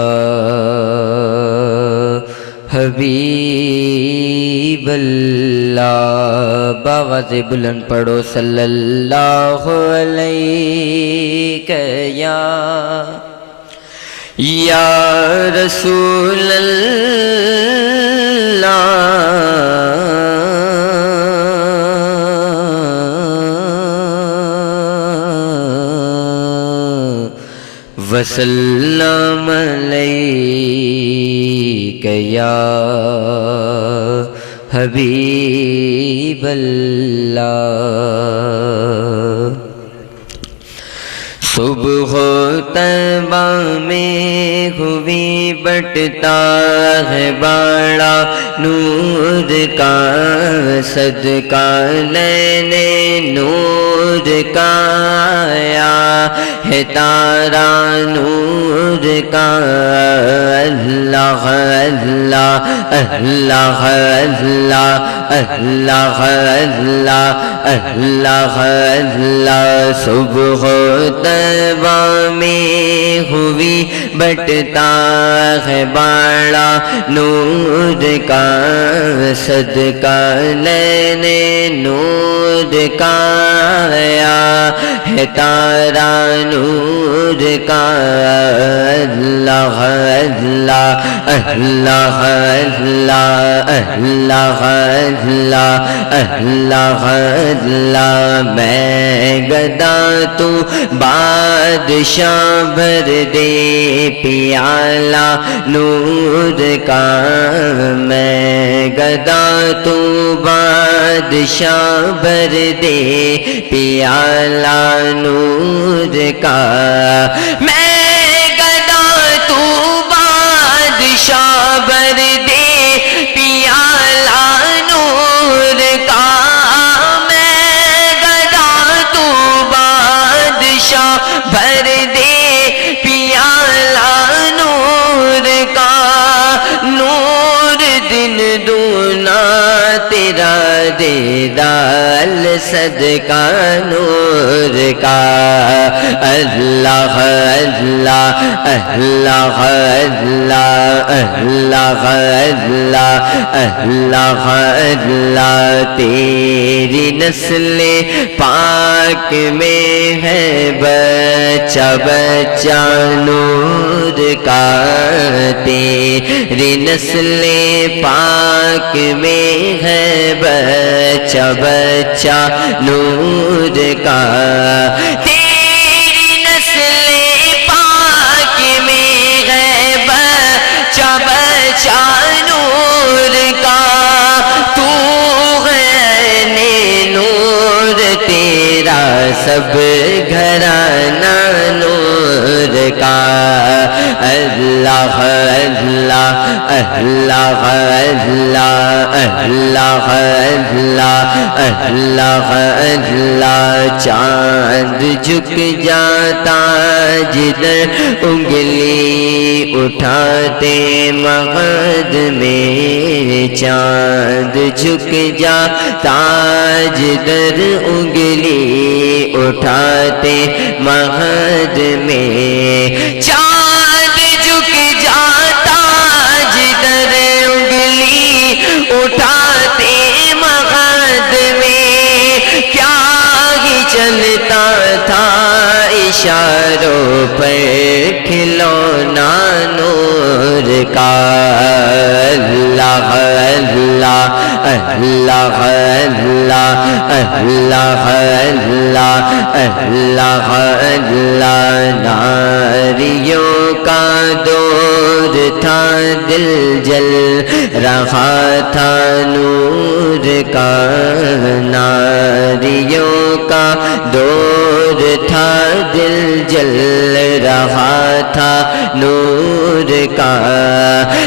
حبیب اللہ، باواز بلند پڑھو صلی اللہ علیہ یا رسول اللہ وسلم علیک یا حبیب اللہ۔ صبح طیبہ میں ہوئی بٹتا ہے بڑا نور کا صدقہ لینے نور کا آیا ہے تارا نور کا اللہ اللہ اللہ اللہ اللہ اللہ اللہ اللہ۔ صبح طیبہ میں ہوئی بٹتا ہے بڑا نور کا صدقہ لینے نور کا آیا ہے تارا نور کا اللہ اللہ اللہ اللہ اللہ اللہ اللہ اللہ۔ میں گدا تو بادشاہ بھر دے پیالہ نور کا، میں گدا تو بادشاہ بھر دے پیالہ نور کا، میں گدا تو بادشاہ بھر دے پیالہ نور صدقہ نور کا اللہ اللہ اللہ اللہ اللہ اللہ اللہ اللہ تیری نسل پاک میں ہے بچہ بچہ نور کا تیری نسل پاک میں ہے بچہ بچہ نور کا تیری نسل پاک میں ہے بچہ بچہ نور کا تو ہے نور تیرا سب گھرانہ نور کا اللہ اللہ اللہ اللہ اللہ اللہ اللہ اللہ چاند جھک جاتا جدھر انگلی اٹھاتے مغد میں چاند جھک جاتا جدھر انگلی اٹھاتے مغد میں چاند جھک جاتا جدھر انگلی اٹھاتے مغد میں کیا ہی چلتا تھا اشاروں پر کھلونا نور کا اللہ اللہ اللہ اللہ اللہ اللہ اللہ اللہ ناریوں کا دور تھا دل جل رہا تھا نور کا ناریوں کا دور تھا دل جل رہا تھا نور کا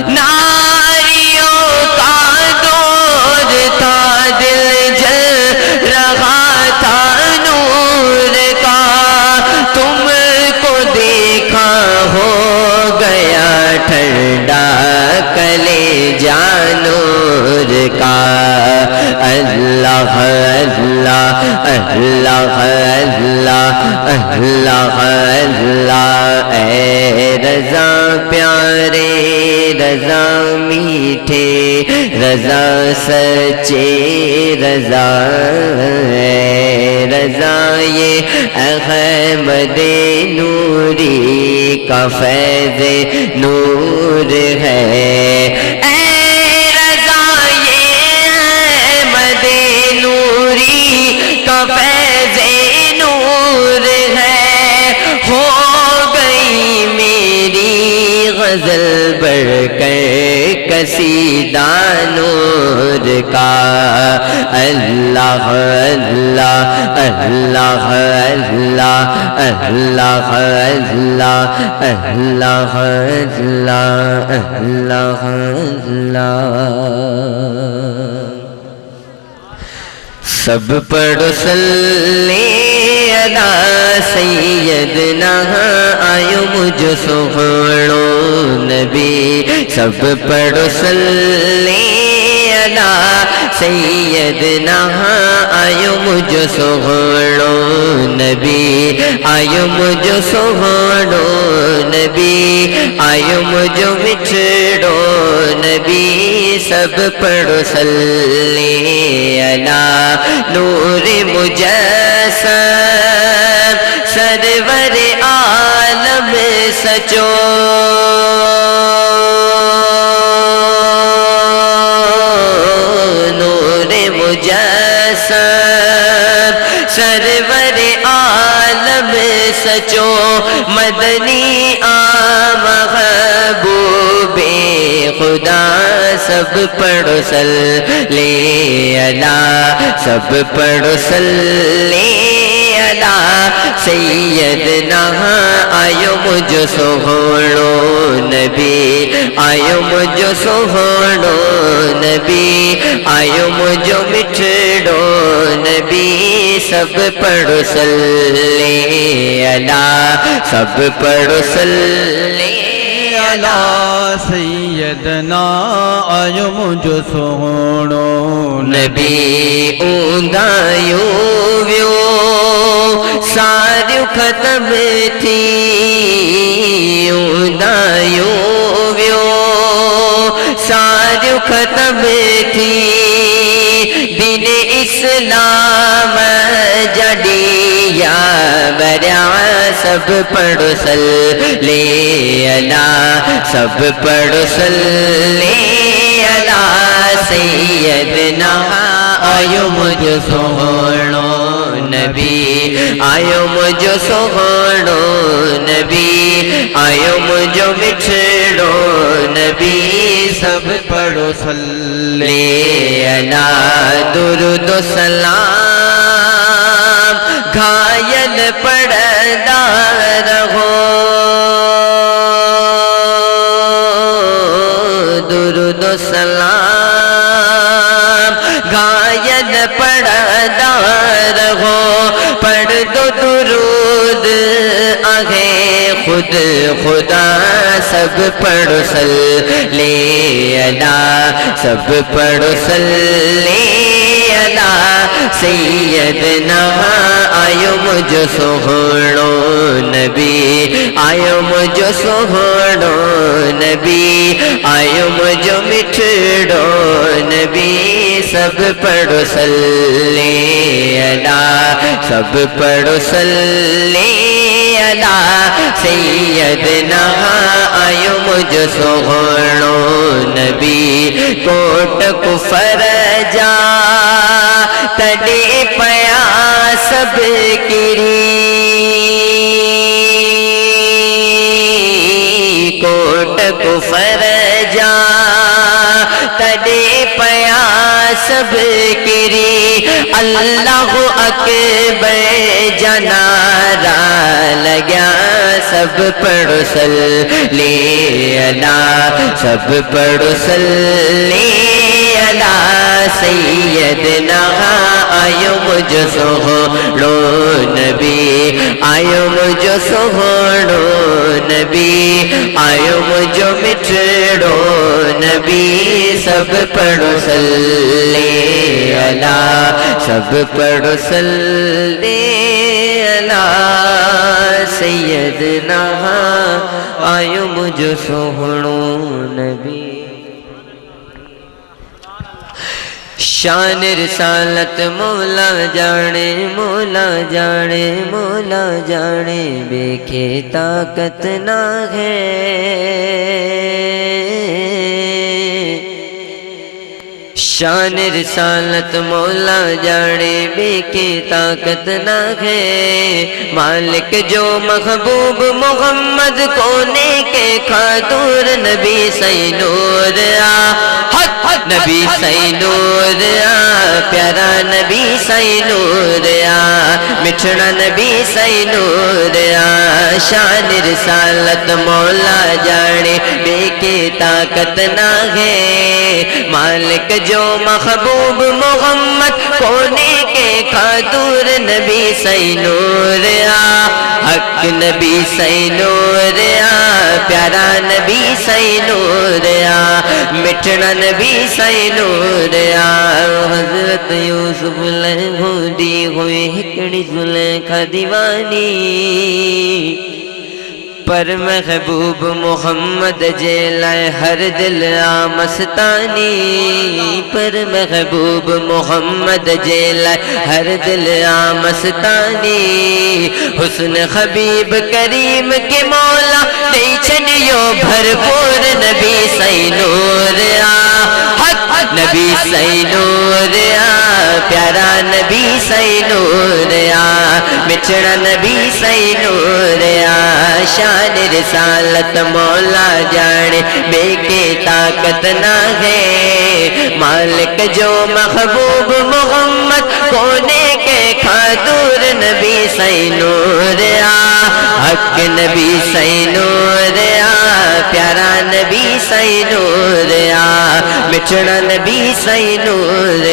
ناریوں کا دور تھا دل جل رہا تھا نور کا تم کو دیکھا ہو گیا ٹھنڈا کلیجہ نور کا اللہ اللہ اللہ اللہ اللہ اللہ اے رضا پیارے رضا میٹھے رضا سچے رضا اے رضا یہ احمد نوری کا فیض نور ہے اے رضا یہ احمد نوری کا فیض نور ہے ہو گئی میری غزل بڑھ کر قصیدہ نور کا اللہ اللہ اللہ اللہ اللہ اللہ اللہ اللہ اللہ اللہ سب پڑھو صلی علی سیدنا آیو مجھ سوہنو نبی سب پڑھو صلی علی سیدنا آیو مجھ سوہنو نبی آیو مجھ سوہنو نبی آیو مجھ مٹھڑو نبی سب پڑھو صلی علی نور مجسم سرور عالم سچو نور مجسم سرور عالم سچو مدنی محبوب خدا سب پڑھو صلی علی سب پڑھو صلی علی سیدنا آیو مجھ سوہنو نبی آیو مجھ سوہنو نبی آیو مجھ مٹھڑو نبی سب پڑھو صلی علی سب پڑھو صلی علی سید سیدنا آیو مجھو سوڑو نبی اوندایو ویو ساریو ختم تھی اوندایو ویو ساریو ختم تھی دین اسلام جڑی یا بریا سب پڑھو صلی علی سب پڑھو صلی علی سیدنا آیو مجھو سوڑو نبی آیو مجھو سوڑو نبی آیو مجھو مچھڑو نبی سب پڑھو صلی علی درود و سلام گھائل پڑھدا رہو درود و سلام گھائل پڑھدا رہو پڑھ دو درود آگے خود خدا سب پڑھو صلی علی سب پڑھو صلی علی سیدنا آیو مجھو سوڑو نبی آیو مجھو سوڑو نبی آیو مجھو مٹھڑو نبی سب پڑھو صلی علی سب پڑھو صلی علی سیدنا آیو مجھو سوڑو نبی کوٹ کفر جا تڑے پیا سب کری کوٹ کفر جا تڑے پیا سب کری اللہ اکبر جنارا لگیا سب پڑھو صلی علی سب پڑھو صلی علی سیدنا آیو مجھو سوڑو نبی آیو مجھو سوڑو نبی آیو مجھو مٹھڑو نبی سب پڑھو صلی علی سب پڑھو صلی علی سیدنا آیو مجھو سوڑو نبی شان رسالت مولا جانے مولا جانے مولا جانے بیکھے طاقت نہ ہے شان رسالت مولا جانے بیکھے طاقت نہ ہے مالک جو محبوب محمد کونے کے خاطر نبی سی نور نبی سی نور پیارا نبی سی نور مٹھڑا نبی سی نور شان رسالت مولا جانے بے کے طاقت نہ ہے مالک جو محبوب محمد کونے کے خاطر نبی سی نور حق نبی سی نور پیارا نبی سی نور مٹھڑا نبی سی نور حضرت یوسف لے ہونڈی ہوئی ہکڑی زلیخا دیوانی پر محبوب محمد جیلائے ہر دل آمستانی پر محبوب محمد جیلائے ہر دل آمستانی حسن حبیب کریم کے مولا دیچھنیو بھرپور نبی سی نور نبی سی نور پیارا نبی سی نور مٹھڑا نبی سی نور شان رسالت مولا جانے بے کے طاقت نہ ہے مالک جو محبوب محمد کونے کے خاطر نبی سی نور حق نبی سی نور پیارا نبی سی نور مٹھڑا نبی سی نور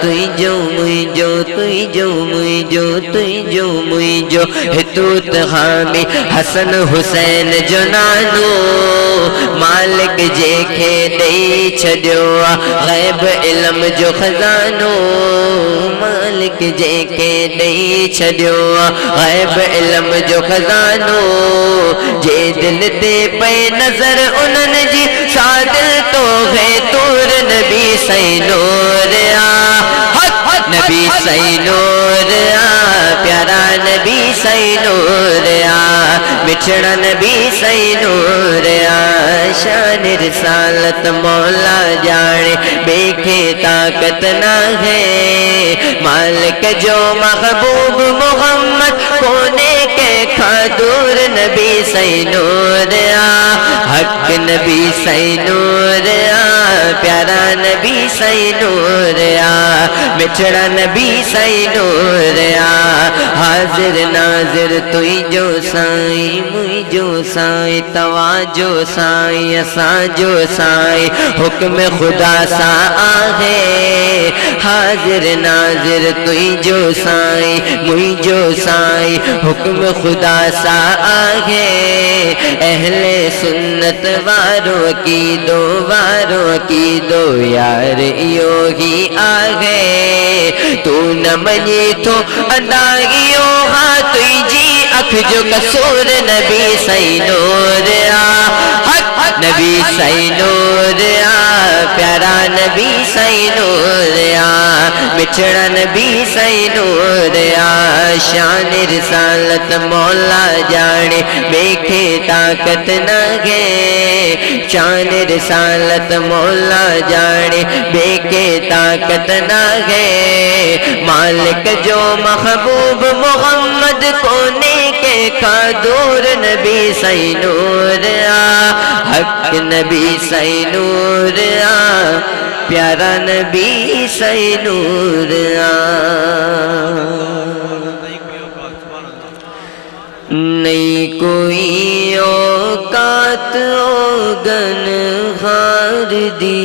تُوئی جو مئی جو تُوئی جو مئی جو تُوئی جو مئی جو ہتوت حامی حسن حسین جو نانو مالک جے کھے دئی چھڑیو غیب علم جو خزانو مالک جے کھے دئی چھڑیو غیب علم جو خزانو جے دل تے پے نظر انن جی سادل تو ہے تور نبی سی نور نبی سی نور پیارا نبی سی نور مٹھڑا نبی سی نور شان رسالت مولا جانے بیکھے طاقت نہ ہے مالک جو محبوب محمد کونے کے کھادور نبی سی نور حق نبی سی نور پیارا نبی سی نور مٹھڑا نبی سی نور حاضر ناظر توئی جو سائی مئی جو سائی توا جو سائی اساں جو سائی حکم خدا سا آگے حاضر ناظر توئی جو سائی مئی جو سائی حکم خدا سا آگے اہل سنت واروں کی دو یار ایو ہی آگے تو نہ منی تو انداغیو ہاں توئی جی اکھ جو قصور نبی سی نور حق نبی سی نور پیارا نبی سی نور مٹھڑا نبی سی نور شان رسالت مولا جانے بیکھے طاقت نہ گے شان رسالت مولا جانے بیکھے طاقت نہ گے مالک جو محبوب محمد کونے کے کھادور نبی سی نور حق نبی سی نور پیارا نبی سی نور نہیں کوئی اوقات اوگن ہار دی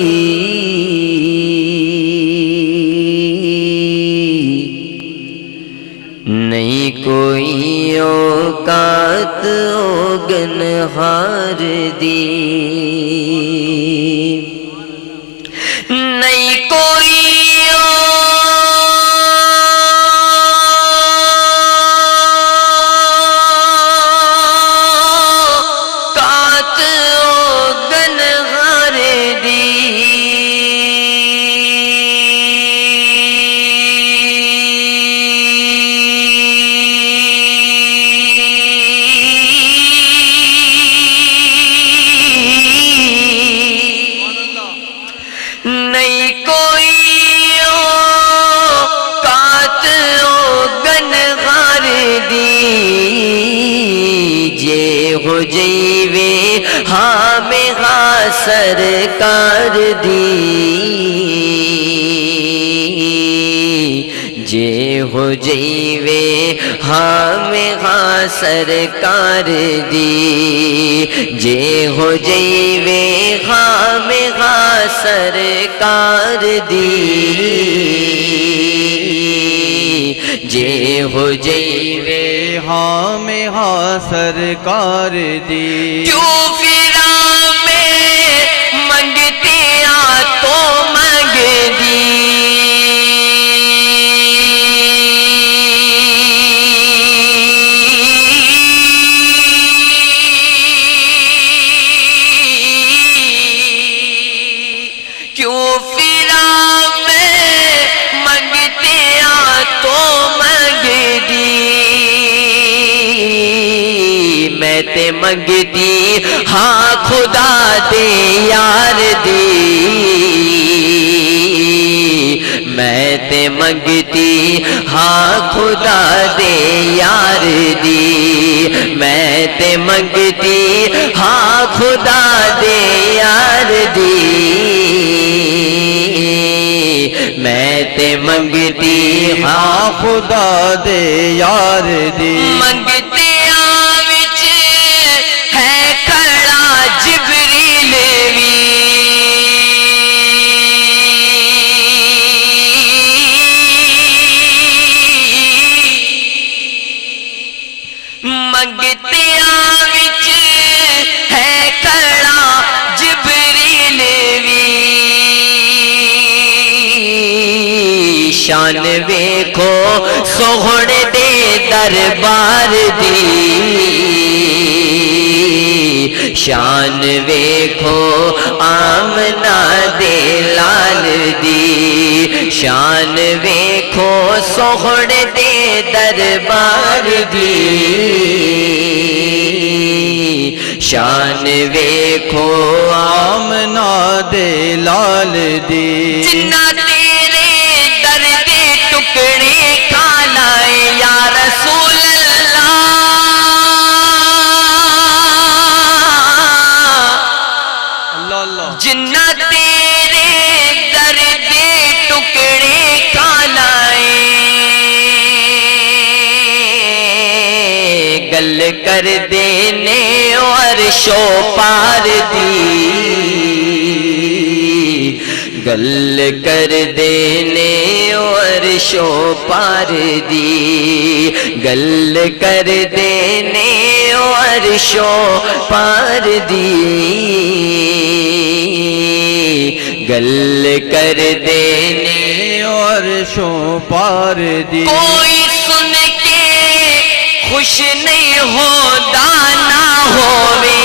نہیں کوئی اوقات اوگن ہار دی نہیں کوئی سرکار دی جے ہو جیوے ہاں میں ہاں سرکار دی جے ہو جیوے ہاں میں ہاں سرکار دی جے ہو جیوے ہاں میں ہاں سرکار دی کیوں منگتی ہاں خدا دے یار دی میں تے منگتی ہاں خدا دے یار دی میں تے منگتی ہاں خدا دے یار دی میں تے منگتی ہاں خدا دے یار دی منگتے آ منگتیاں وچ ہے کھڑا جبریل وی شان ویکھو سوہنے دے دربار دی شان ویکھو آمنہ دے لال دی شان ویکھو سوہنے دے دربار دی شان ویکھو آمنہ دے لال دی جنہ تیرے در دے ٹکڑے کھا لائے یا رسول اللہ اللہ اللہ جنہ تیرے در دے ٹکڑے کھا لائے گل کر دینے عرش و پار دی گل کر دینے عرش و پار دی گل کر دینے عرش و پار دی گل کر دینے عرشوں پار دی کوئی سن کے خوش نہیں ہوتا نہ ہووے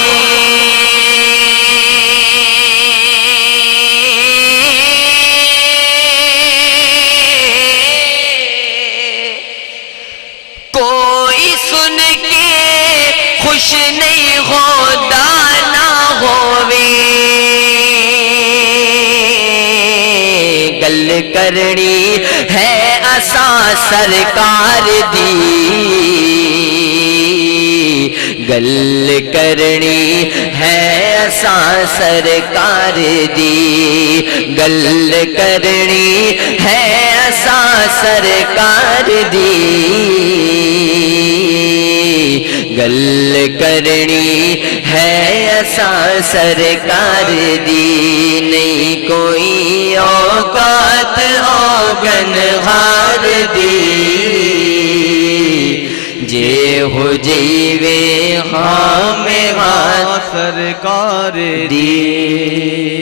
کوئی سن کے خوش نہیں ہوتا نہ ہووے گل کرنی ہے اساں سرکار دی گل کرنی ہے اساں سرکار دی گل کرنی ہے اساں سرکار دی گل کرنی ہے اساں سرکار دی نہیں کوئی اوقات اوگن ہار دی جے ہو جیوے ہاں میں ہاں سرکار دی